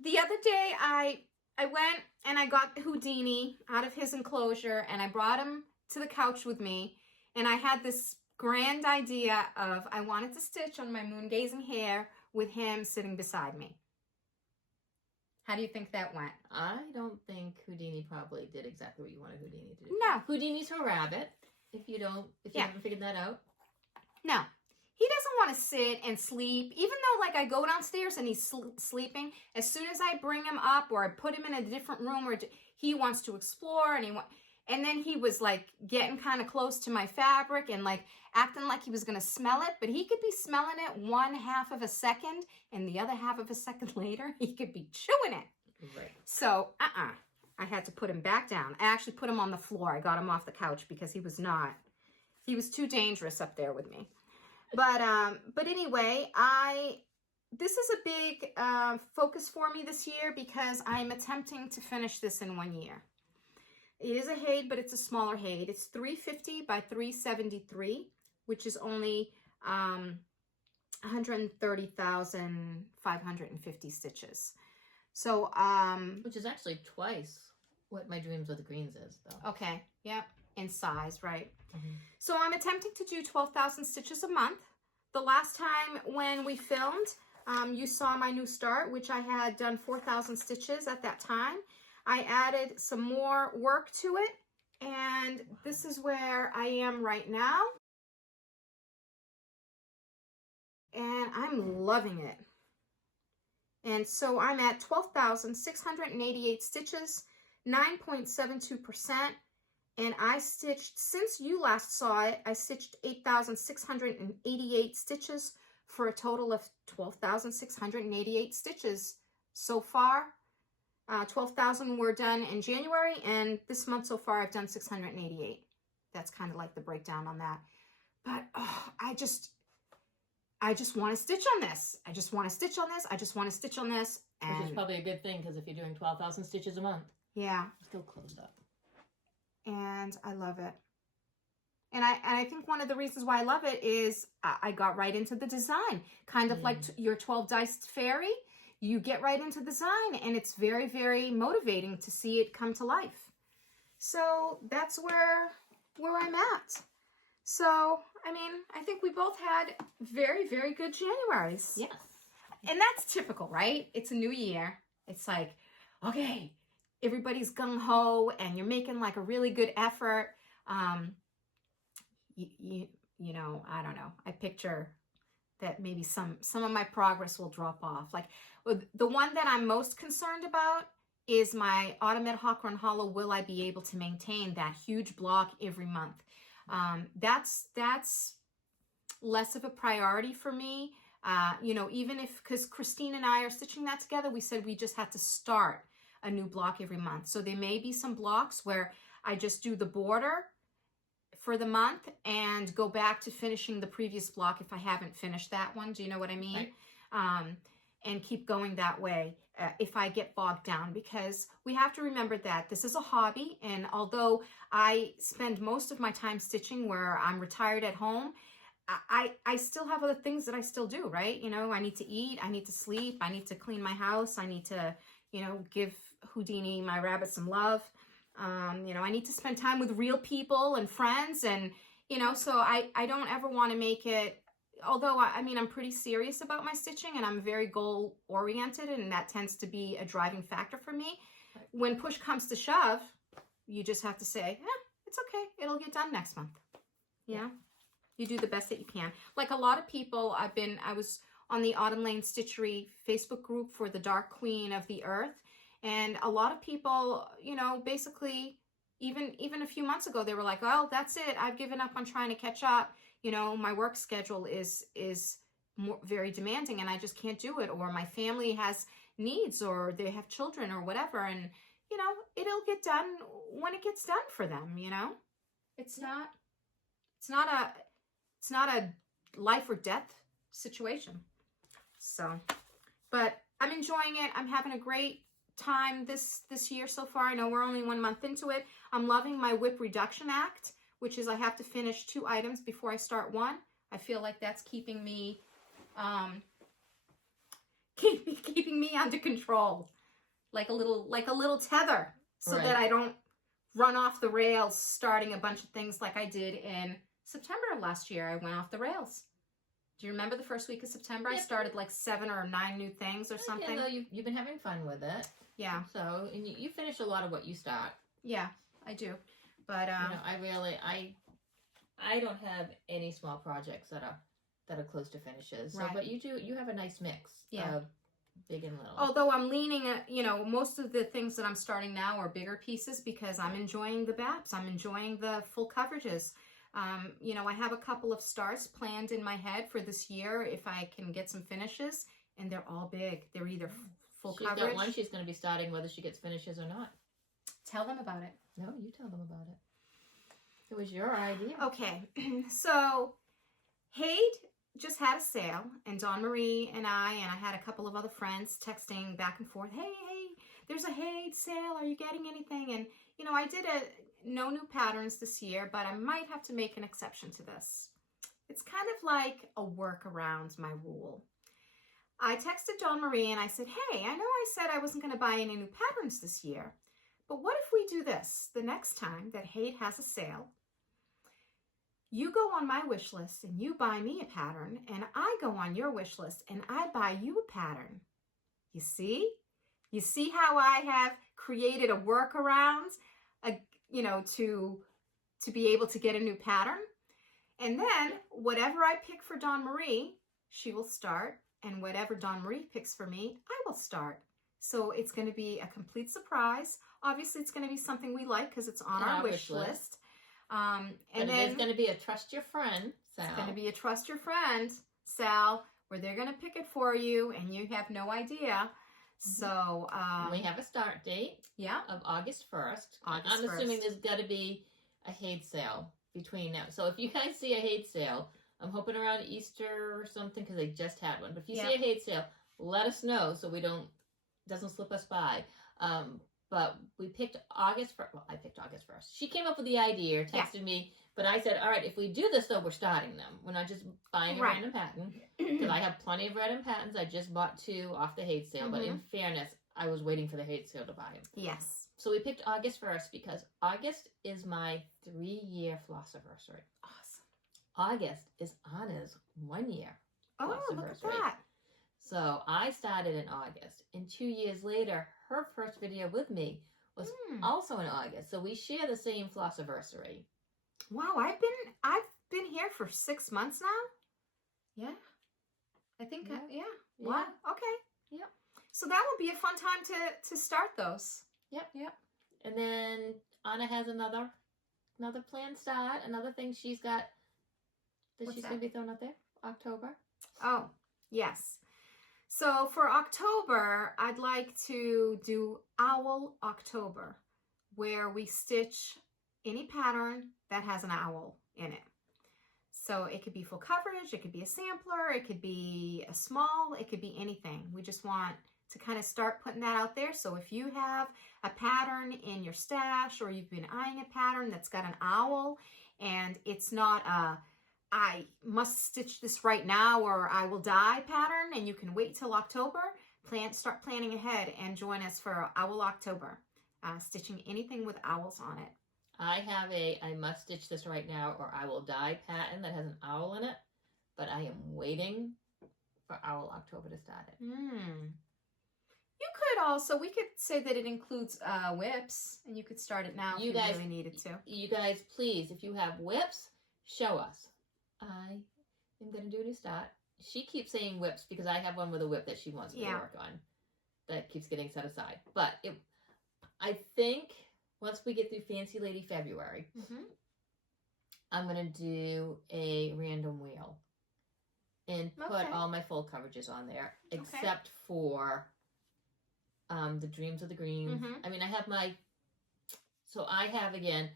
The other day, I went and I got Houdini out of his enclosure and I brought him to the couch with me. And I had this grand idea of I wanted to stitch on my moon gazing hair with him sitting beside me. How do you think that went? I don't think Houdini probably did exactly what you wanted Houdini to do. No. Houdini's her rabbit. If you haven't figured that out. No. He doesn't want to sit and sleep. Even though, like, I go downstairs and he's sleeping, as soon as I bring him up or I put him in a different room, or he wants to explore, and then he was, like, getting kind of close to my fabric and, like, acting like he was going to smell it, but he could be smelling it 1/2 of a second, and the other 1/2 of a second later, he could be chewing it. Right. So, I had to put him back down. I actually put him on the floor. I got him off the couch because he was too dangerous up there with me. But anyway, this is a big focus for me this year because I'm attempting to finish this in 1 year. It is a Haid, but it's a smaller Haid. It's 350 by 373, which is only 130,550 stitches. So, Which is actually twice what my Dreams with the Greens is, though. okay, yep, in size, right? Mm-hmm. So I'm attempting to do 12,000 stitches a month. The last time when we filmed, you saw my new start, which I had done 4,000 stitches at that time. I added some more work to it, and this is where I am right now. And I'm loving it. And so I'm at 12,688 stitches, 9.72%. And I stitched, since you last saw it, I stitched 8,688 stitches for a total of 12,688 stitches so far. 12,000 were done in January, and this month so far I've done 688. That's kind of like the breakdown on that. But I just want to stitch on this. I just want to stitch on this. I just want to stitch on this. And Which is probably a good thing, because if you're doing 12,000 stitches a month, yeah, it's still closed up. and I love it. And I think one of the reasons why I love it is I got right into the design. Kind of like your 12 diced fairy. You get right into the design, and it's very, very motivating to see it come to life. So that's where I'm at. So, I mean, I think we both had very, very good Januaries. Yes. And that's typical, right? It's a new year. It's like, okay, everybody's gung-ho, and you're making like a really good effort. You know, I don't know. I picture that maybe some of my progress will drop off. Like the one that I'm most concerned about is my automated Hawk Run Hollow. Will I be able to maintain that huge block every month? That's less of a priority for me. You know, even if, because Christine and I are stitching that together, we said we just had to start a new block every month. So there may be some blocks where I just do the border for the month and go back to finishing the previous block if I haven't finished that one. Do you know what I mean? Right. And keep going that way if I get bogged down, because we have to remember that this is a hobby. And although I spend most of my time stitching where I'm retired at home, I still have other things that I still do, right? You know, I need to eat, I need to sleep, I need to clean my house, I need to, you know, give Houdini, my rabbit, some love. You know, I need to spend time with real people and friends, and, you know, so I don't ever want to make it, although I mean, I'm pretty serious about my stitching and I'm very goal oriented, and that tends to be a driving factor for me. When push comes to shove, you just have to say, it's okay. It'll get done next month. Yeah. You do the best that you can. Like a lot of people, I was on the Autumn Lane Stitchery Facebook group for the Dark Queen of the Earth. And a lot of people, you know, basically, even a few months ago, they were like, oh, that's it. I've given up on trying to catch up. You know, my work schedule is very demanding and I just can't do it. Or my family has needs, or they have children or whatever. And, you know, it'll get done when it gets done for them, you know. It's not a life or death situation. So, but I'm enjoying it. I'm having a great time this year so far. I know we're only 1 month into it. I'm loving my WIP reduction act, which is I have to finish 2 items before I start one. I feel like that's keeping me keeping me under control, like a little tether, so right. that I don't run off the rails starting a bunch of things like I did in September of last year. I went off the rails. Do you remember the first week of September? Yep. I started like 7 or 9 new things or something. Yeah, no, you've been having fun with it. Yeah. So, and you finish a lot of what you start. Yeah, I do. But you know, I don't have any small projects that are close to finishes. So, right. But you have a nice mix. Yeah. Of big and little. Although I'm leaning, you know, most of the things that I'm starting now are bigger pieces because I'm enjoying the BAPs. I'm enjoying the full coverages. You know, I have a couple of starts planned in my head for this year if I can get some finishes, and they're all big. They're either full coverage. She's got one she's going to be starting whether she gets finishes or not. Tell them about it. No, you tell them about it. It was your idea. Okay. So, Hade just had a sale, and Dawn Marie and I had a couple of other friends texting back and forth, hey, there's a Hade sale. Are you getting anything? And, you know, I did no new patterns this year, but I might have to make an exception to this. It's kind of like a workaround my rule. I texted Dawn Marie and I said, hey, I know I said I wasn't going to buy any new patterns this year, but what if we do this? The next time that Hade has a sale, you go on my wish list and you buy me a pattern, and I go on your wish list and I buy you a pattern. You see? You see how I have created a workaround, you know, to be able to get a new pattern? And then whatever I pick for Dawn Marie, she will start, and whatever Dawn Marie picks for me, I will start. So it's going to be a complete surprise. Obviously, it's going to be something we like because it's on our wish list. And then there's going to be a trust your friend, Sal. It's going to be a trust your friend, Sal, where they're going to pick it for you, and you have no idea. So we have a start date. Yeah, of August 1st. I'm assuming there's got to be a Hade sale between now. So if you guys see a Hade sale, I'm hoping around Easter or something because they just had one. But if you see a Hade sale, let us know so we doesn't slip us by. But we picked August 1st. Well, I picked August 1st. She came up with the idea, texted me, but I said, all right, if we do this, though, we're starting them. We're not just buying a random pattern. Because I have plenty of random patterns. I just bought 2 off the hate sale. But in fairness, I was waiting for the hate sale to buy them. Yes. So we picked August 1st because August is my 3-year Flosstiversary. Awesome. August is Anna's 1-year Oh, look at that. So I started in August. And 2 years later, her first video with me was also in August. So we share the same Flosstiversary. Wow, I've been here for 6 months now. Yeah. I think, yeah. Wow, okay. Yep. So that will be a fun time to start those. Yep. And then Anna has another planned start, another thing she's got that she's going to be throwing up there, October. Oh, yes. So for October, I'd like to do Owl October, where we stitch any pattern that has an owl in it. So it could be full coverage, it could be a sampler, it could be a small, it could be anything. We just want to kind of start putting that out there. So if you have a pattern in your stash or you've been eyeing a pattern that's got an owl and it's not a I must stitch this right now or I will die pattern and you can wait till October, start planning ahead and join us for Owl October, stitching anything with owls on it. I have I must stitch this right now or I will die pattern that has an owl in it, but I am waiting for Owl October to start it. You could also, we could say that it includes whips, and you could start it now if you really needed to. You guys, please, if you have whips, show us. I am going to do a new start. She keeps saying whips because I have one with a whip that she wants me to work on that keeps getting set aside. But I think once we get through Fancy Lady February, I'm going to do a random wheel and put all my full coverages on there, except for the Dreams of the Greens. I mean, I have again,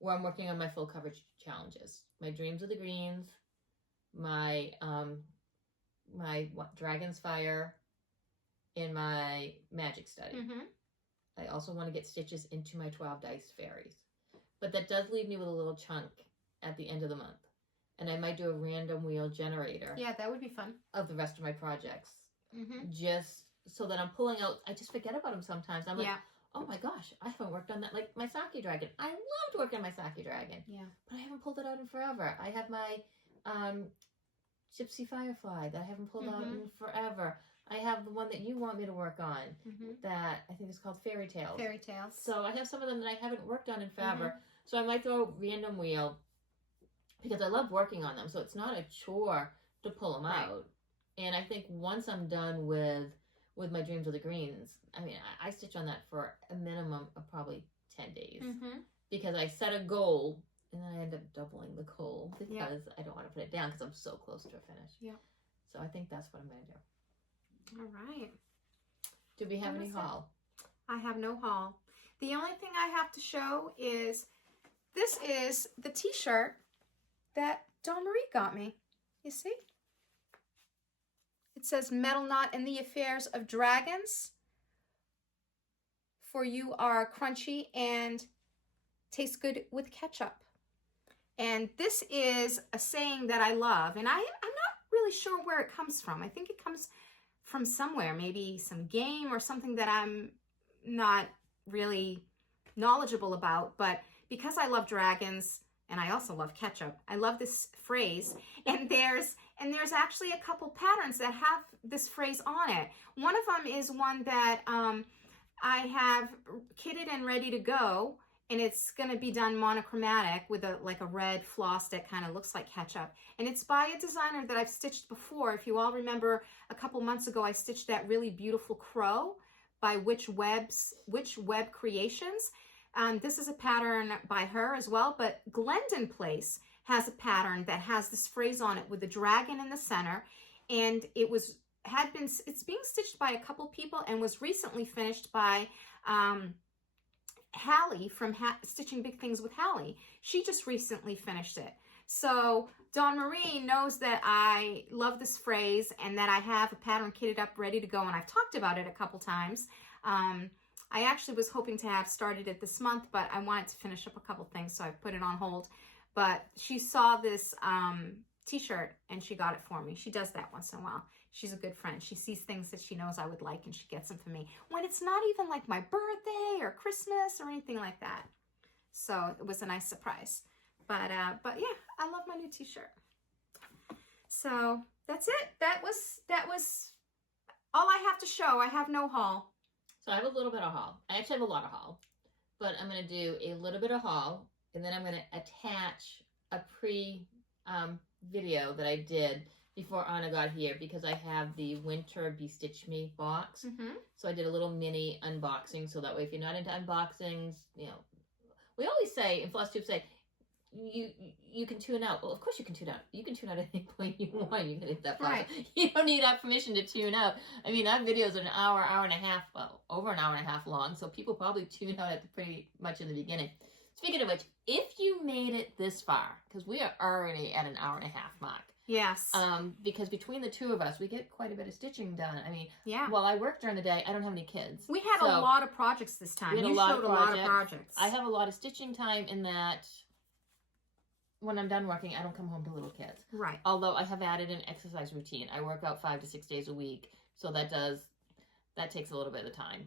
where I'm working on my full coverage challenges. My Dreams of the Greens, my Dragon's Fire, and my Magic Study. I also want to get stitches into my 12 Dice Fairies. But that does leave me with a little chunk at the end of the month. And I might do a random wheel generator. Yeah, that would be fun. Of the rest of my projects. Just so that I'm pulling out, I just forget about them sometimes. I'm like, oh my gosh, I haven't worked on that. Like my Saki Dragon. I loved working on my Saki Dragon. Yeah. But I haven't pulled it out in forever. I have my Gypsy Firefly that I haven't pulled out in forever. I have the one that you want me to work on that I think is called Fairy Tales. Fairy Tales. So I have some of them that I haven't worked on in forever. So I might throw a random wheel because I love working on them. So it's not a chore to pull them out. And I think once I'm done with my Dreams of the Greens, I mean, I stitch on that for a minimum of probably 10 days. Because I set a goal and then I end up doubling the goal because I don't want to put it down because I'm so close to a finish. So I think that's what I'm going to do. All right. Do we have any haul? I have no haul. The only thing I have to show is this is the t-shirt that Dawn Marie got me. You see? It says Metal Knot in the Affairs of Dragons. For you are crunchy and taste good with ketchup. And this is a saying that I love. And I'm not really sure where it comes from. I think it comes from somewhere, maybe some game or something that I'm not really knowledgeable about. But because I love dragons and I also love ketchup, I love this phrase. And there's actually a couple patterns that have this phrase on it. One of them is one that I have kitted and ready to go, and it's going to be done monochromatic with a red floss that kind of looks like ketchup. And it's by a designer that I've stitched before. If you all remember, a couple months ago, I stitched that really beautiful crow by Which Web Creations. This is a pattern by her as well, but Glendon Place has a pattern that has this phrase on it with the dragon in the center, and it's being stitched by a couple people and was recently finished by Hallie from Stitching Big Things with Hallie. She just recently finished it. So Dawn Marie knows that I love this phrase and that I have a pattern kitted up ready to go, and I've talked about it a couple times. I actually was hoping to have started it this month, but I wanted to finish up a couple things, so I put it on hold. But she saw this t-shirt and she got it for me. She does that once in a while. She's a good friend. She sees things that she knows I would like and she gets them for me when it's not even like my birthday or Christmas or anything like that. So it was a nice surprise. But yeah, I love my new t-shirt. So that's it. That was all I have to show. I have no haul. So I have a little bit of haul. I actually have a lot of haul, but I'm going to do a little bit of haul, and then I'm going to attach a video that I did before Anna got here, because I have the winter Bestitch Me box. So I did a little mini unboxing, so that way if you're not into unboxings, you know, we always say in Flosstube, say, you can tune out. Well, of course you can tune out. You can tune out at any point you want. You can hit that button. Right. You don't need our permission to tune out. I mean, our videos are an hour and a half, well, over an hour and a half long, so people probably tune out at pretty much in the beginning. Speaking of which, if you made it this far, because we are already at an hour and a half mark. Yes. Because between the two of us, we get quite a bit of stitching done. I mean, yeah. While I work during the day, I don't have any kids. We had a lot of projects this time. You showed a lot of projects. I have a lot of stitching time in that when I'm done working, I don't come home to little kids. Right. Although I have added an exercise routine. I work out 5 to 6 days a week. So that takes a little bit of time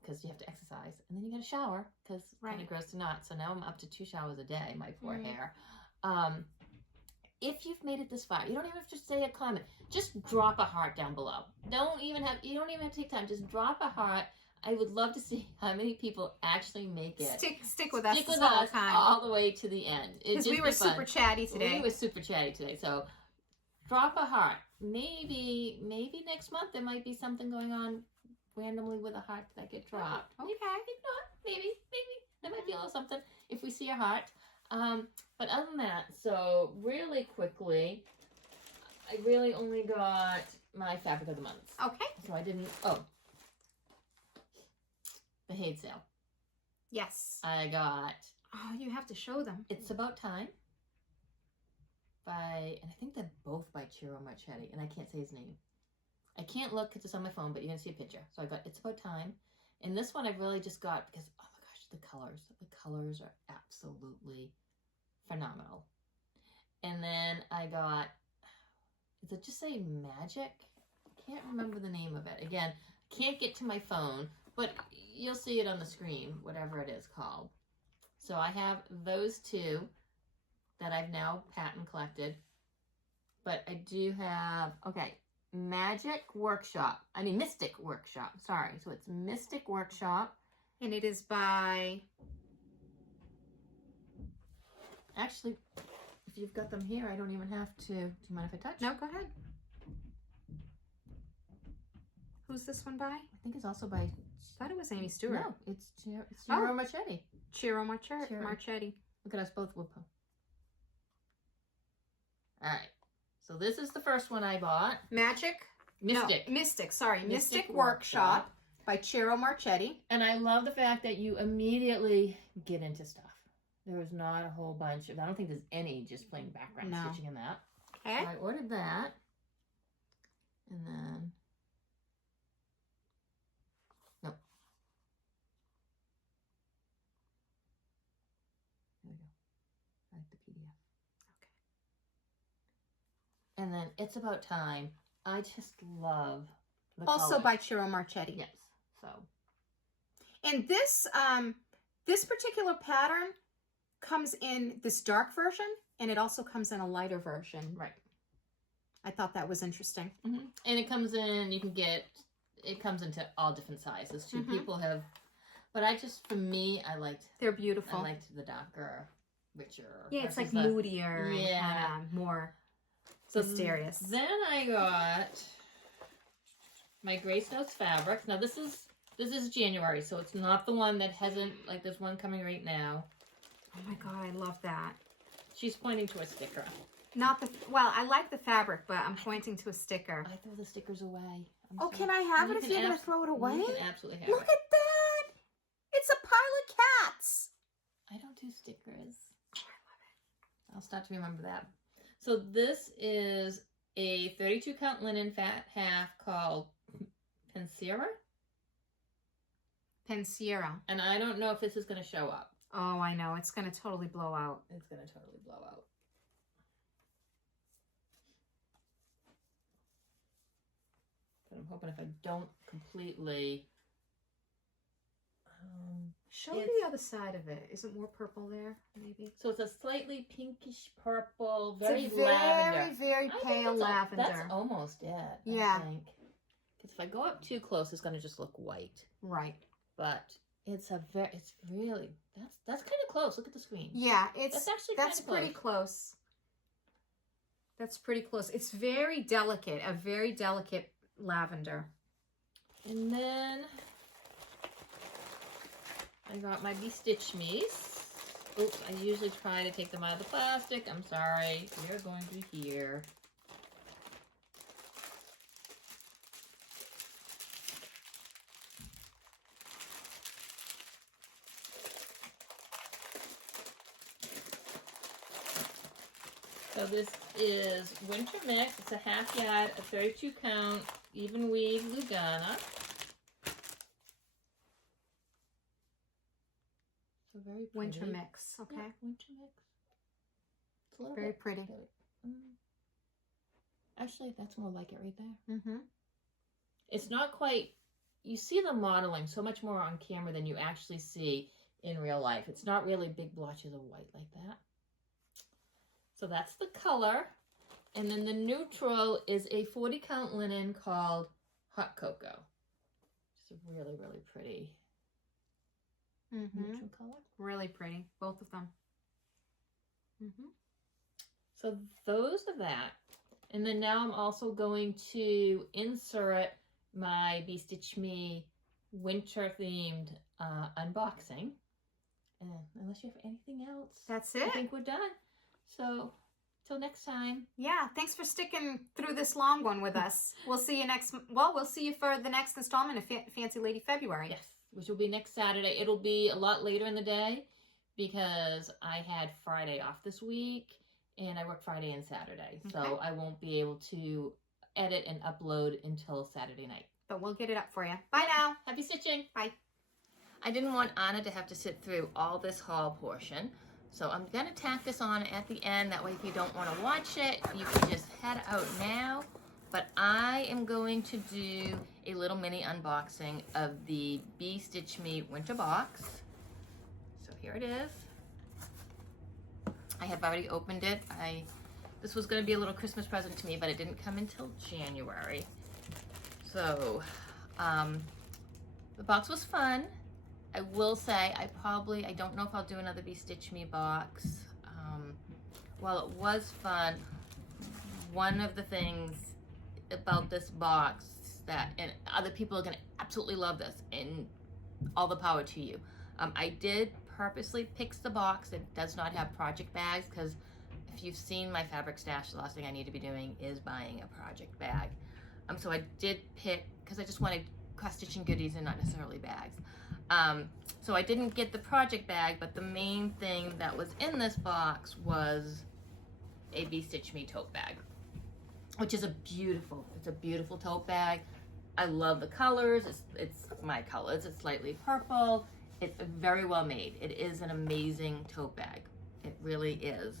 because you have to exercise. And then you got to shower because it's kind of gross to not. So now I'm up to 2 showers a day, my poor hair. If you've made it this far, you don't even have to say a comment. Just drop a heart down below. You don't even have to take time. Just drop a heart. I would love to see how many people actually make it. Stick with us all the way to the end. Because we were super chatty today. We were super chatty today. So drop a heart. Maybe next month there might be something going on randomly with a heart that get dropped. Okay. Maybe not. Maybe. There might be a little something if we see a heart. But other than that, so really quickly, I really only got my fabric of the month. Okay. So I didn't, the Hade sale. Yes. I got. Oh, you have to show them. It's About Time and I think they're both by Ciro Marchetti, and I can't say his name. I can't look because it's on my phone, but you're going to see a picture. So I got It's About Time. And this one I really just got because, oh my gosh, the colors are absolutely phenomenal. And then I got, does it just say Magic? I can't remember the name of it. Again, can't get to my phone, but you'll see it on the screen, whatever it is called. So I have those two that I've now patent collected. But I do have, Mystic Workshop. Sorry. So it's Mystic Workshop. And it is by... Actually, if you've got them here, I don't even have to. Do you mind if I touch? No, go ahead. Who's this one by? I think it's also by... I thought it was Amy Stewart. No, it's Ciro Marchetti. Ciro Marchetti. Look at us both. All right. So this is the first one I bought. Mystic Workshop by Ciro Marchetti. And I love the fact that you immediately get into stuff. There was not a whole bunch of, I don't think there's any just plain background stitching in that. Okay. So I ordered that. And then, nope. There we go. I like the PDF. Okay. And then It's About Time. I just love the Also colors. by Ciro Marchetti. Yes. So. And this particular pattern comes in this dark version, and it also comes in a lighter version. Right. I thought that was interesting. Mm-hmm. And it comes in, it comes into all different sizes too. Mm-hmm. People have, but for me, they're beautiful. I liked the darker, richer. Yeah, it's like moodier and kind of more mysterious. Then I got my Grace Notes fabric. Now this is January, so it's not the one that hasn't, like there's one coming right now. Oh my God, I love that. She's pointing to a sticker. I like the fabric, but I'm pointing to a sticker. I throw the stickers away. Can I have it if you're going to throw it away? You can absolutely have Look it. at that! It's a pile of cats! I don't do stickers. Oh, I love it. I'll start to remember that. So this is a 32 count linen fat half called Pensera. Pensiero. And I don't know if this is going to show up. Oh, I know. It's going to totally blow out. It's going to totally blow out. But I'm hoping if I don't completely... Show the other side of it. Is it more purple there, maybe? So it's a slightly pinkish purple, very it's a lavender. very pale lavender. That's almost it, yeah. I think. Because if I go up too close, it's going to just look white. Right. But it's really, that's kind of close. Look at the screen. Yeah, that's pretty close. That's pretty close. It's very delicate, a very delicate lavender. And then I got my Stitch Me's. Oops, I usually try to take them out of the plastic. I'm sorry. We're going to here. So this is Winter Mix. It's a half yard, a 32 count, even weave Lugana. So very pretty. Winter Mix, okay. Yeah, Winter Mix. It's a little very bit pretty. Actually, that's more like it right there. Mm-hmm. It's not quite, you see the modeling so much more on camera than you actually see in real life. It's not really big blotches of white like that. So that's the color. And then the neutral is a 40 count linen called Hot Cocoa. It's a really, really pretty neutral color. Really pretty, both of them. So those are that. And then now I'm also going to insert my Be Stitch Me winter themed unboxing. Unless you have anything else. That's it. I think we're done. So, till next time. Yeah, thanks for sticking through this long one with us. We'll see you we'll see you for the next installment of Fancy Lady February. Yes, which will be next Saturday. It'll be a lot later in the day because I had Friday off this week and I work Friday and Saturday. Okay. So I won't be able to edit and upload until Saturday night. But we'll get it up for you. Bye now. Happy stitching. Bye. I didn't want Anna to have to sit through all this haul portion. So I'm going to tack this on at the end. That way if you don't want to watch it, you can just head out now. But I am going to do a little mini unboxing of the Be Stitch Me winter box. So here it is. I have already opened it. This was going to be a little Christmas present to me, but it didn't come until January. So the box was fun. I will say, I don't know if I'll do another Be Stitch Me box. While it was fun, one of the things about this box and other people are gonna absolutely love this, and all the power to you. I did purposely pick the box that does not have project bags, because if you've seen my fabric stash, the last thing I need to be doing is buying a project bag. So I did pick, because I just wanted cross-stitching goodies and not necessarily bags. So I didn't get the project bag, but the main thing that was in this box was a Be Stitch Me tote bag, which is it's a beautiful tote bag. I love the colors. It's my colors. It's slightly purple. It's very well made. It is an amazing tote bag. It really is.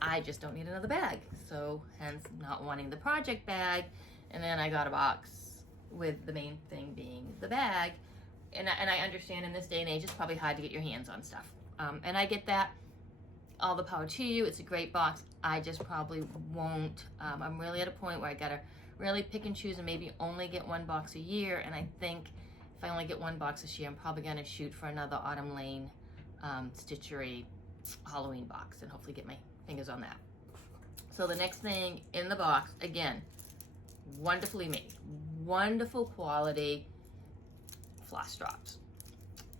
I just don't need another bag. So hence not wanting the project bag. And then I got a box with the main thing being the bag. And I understand in this day and age, it's probably hard to get your hands on stuff. And I get that. All the power to you. It's a great box. I just probably won't. I'm really at a point where I gotta really pick and choose and maybe only get one box a year. And I think if I only get one box this year, I'm probably gonna shoot for another Autumn Lane Stitchery Halloween box and hopefully get my fingers on that. So the next thing in the box, again, wonderfully made, wonderful quality floss drops,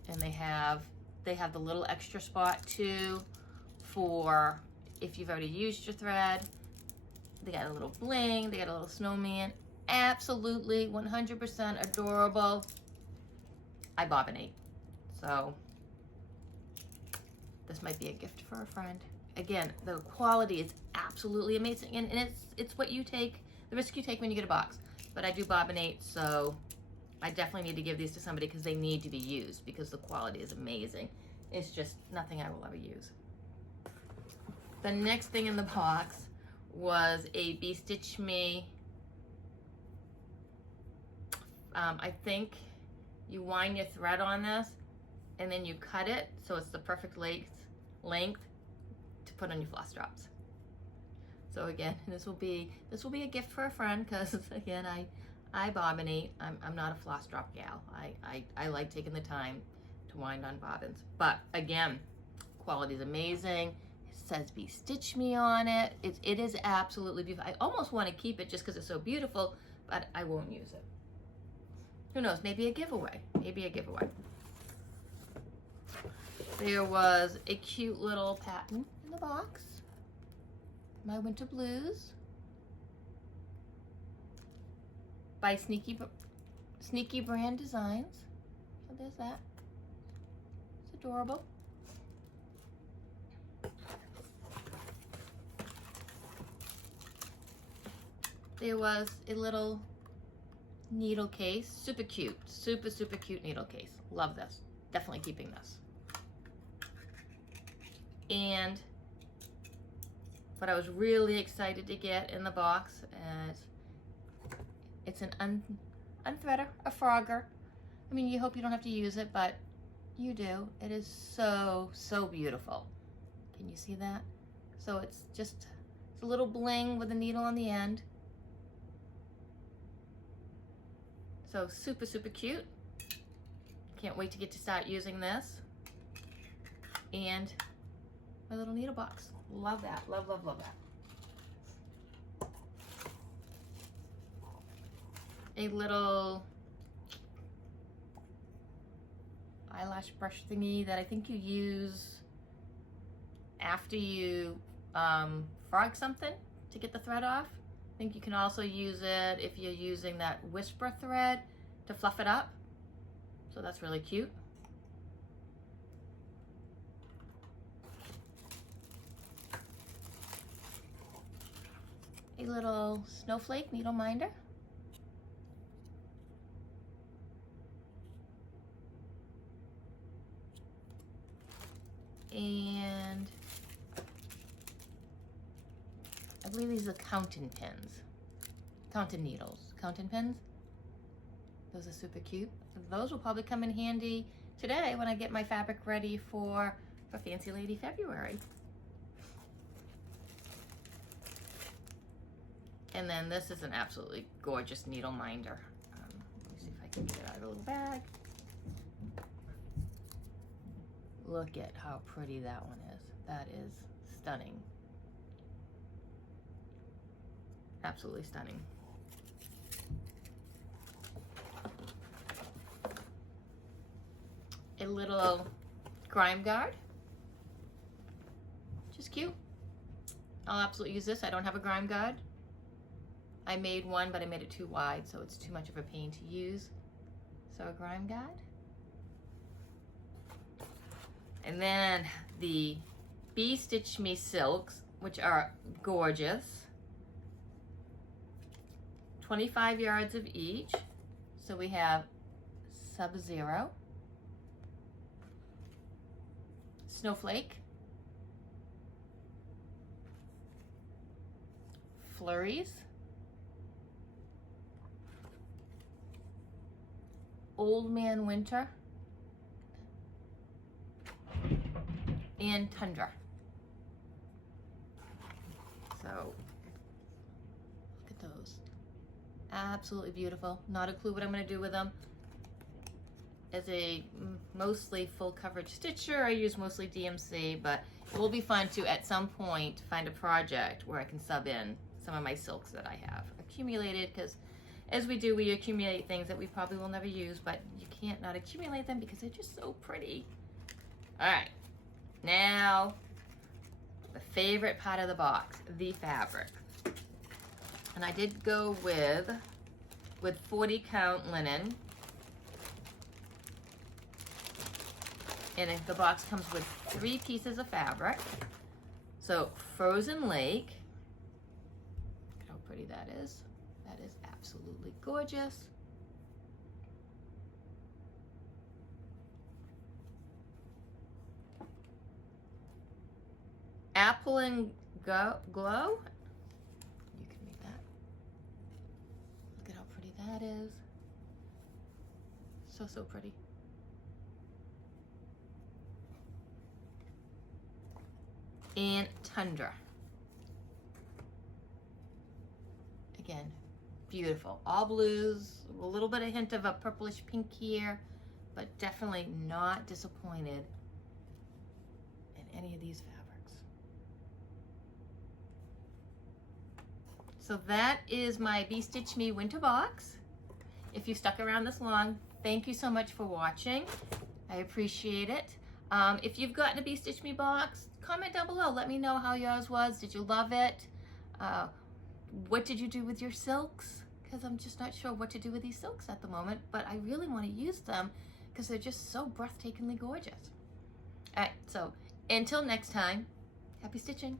and they have the little extra spot too for if you've already used your thread. They got a little bling, they got a little snowman. Absolutely 100% adorable. I bobbinate, so this might be a gift for a friend. Again, the quality is absolutely amazing, and it's what you take, the risk you take when you get a box. But I do bobbinate, so I definitely need to give these to somebody because they need to be used because the quality is amazing. It's just nothing I will ever use. The next thing in the box was a Bee Stitch Me. I think you wind your thread on this and then you cut it so it's the perfect length to put on your floss drops. So again, this will be a gift for a friend because again, I bobbinate. I'm not a floss drop gal. I like taking the time to wind on bobbins. But again, quality is amazing. It says Bee Stitch Me on it. It is absolutely beautiful. I almost want to keep it just because it's so beautiful, but I won't use it. Who knows? Maybe a giveaway. Maybe a giveaway. There was a cute little pattern in the box. My Winter Blues by Sneaky Brand Designs. So there's that. It's adorable. There was a little needle case. Super cute. Super cute needle case. Love this. Definitely keeping this. And what I was really excited to get in the box is it's an unthreader, a frogger. I mean, you hope you don't have to use it, but you do. It is so beautiful. Can you see that? So it's a little bling with a needle on the end. So super cute. Can't wait to get to start using this. And my little needle box. Love that. Love that. A little eyelash brush thingy that I think you use after you frog something to get the thread off. I think you can also use it if you're using that whisper thread to fluff it up. So that's really cute. A little snowflake needle minder. And I believe these are counting pins. Counting needles. Counting pins. Those are super cute. Those will probably come in handy today when I get my fabric ready for Fancy Lady February. And then this is an absolutely gorgeous needle minder. Let me see if I can get it out of the little bag. Look at how pretty that one is. That is stunning. Absolutely stunning. A little grime guard. Just cute. I'll absolutely use this. I don't have a grime guard. I made one, but I made it too wide, so it's too much of a pain to use. So a grime guard. And then the Bee Stitch Me silks, which are gorgeous. 25 yards of each. So we have Sub-Zero, Snowflake, Flurries, Old Man Winter, and Tundra. So look at those. Absolutely beautiful. Not a clue what I'm going to do with them. As a mostly full coverage stitcher, I use mostly DMC, but it will be fun to at some point find a project where I can sub in some of my silks that I have accumulated, because as we do, we accumulate things that we probably will never use, but you can't not accumulate them because they're just so pretty. All right, now the favorite part of the box, the fabric. And I did go with 40 count linen. And the box comes with 3 pieces of fabric. So Frozen Lake. Look how pretty that is. That is absolutely gorgeous. Apple and Glow. You can read that. Look at how pretty that is. So, so pretty. And Tundra. Again, beautiful. All blues, a little bit of hint of a purplish pink here, but definitely not disappointed in any of these fabrics. So that is my Bee Stitch Me winter box. If you stuck around this long, thank you so much for watching. I appreciate it. If you've gotten a Bee Stitch Me box, comment down below. Let me know how yours was. Did you love it? What did you do with your silks? Because I'm just not sure what to do with these silks at the moment, but I really want to use them because they're just so breathtakingly gorgeous. All right, so until next time, happy stitching.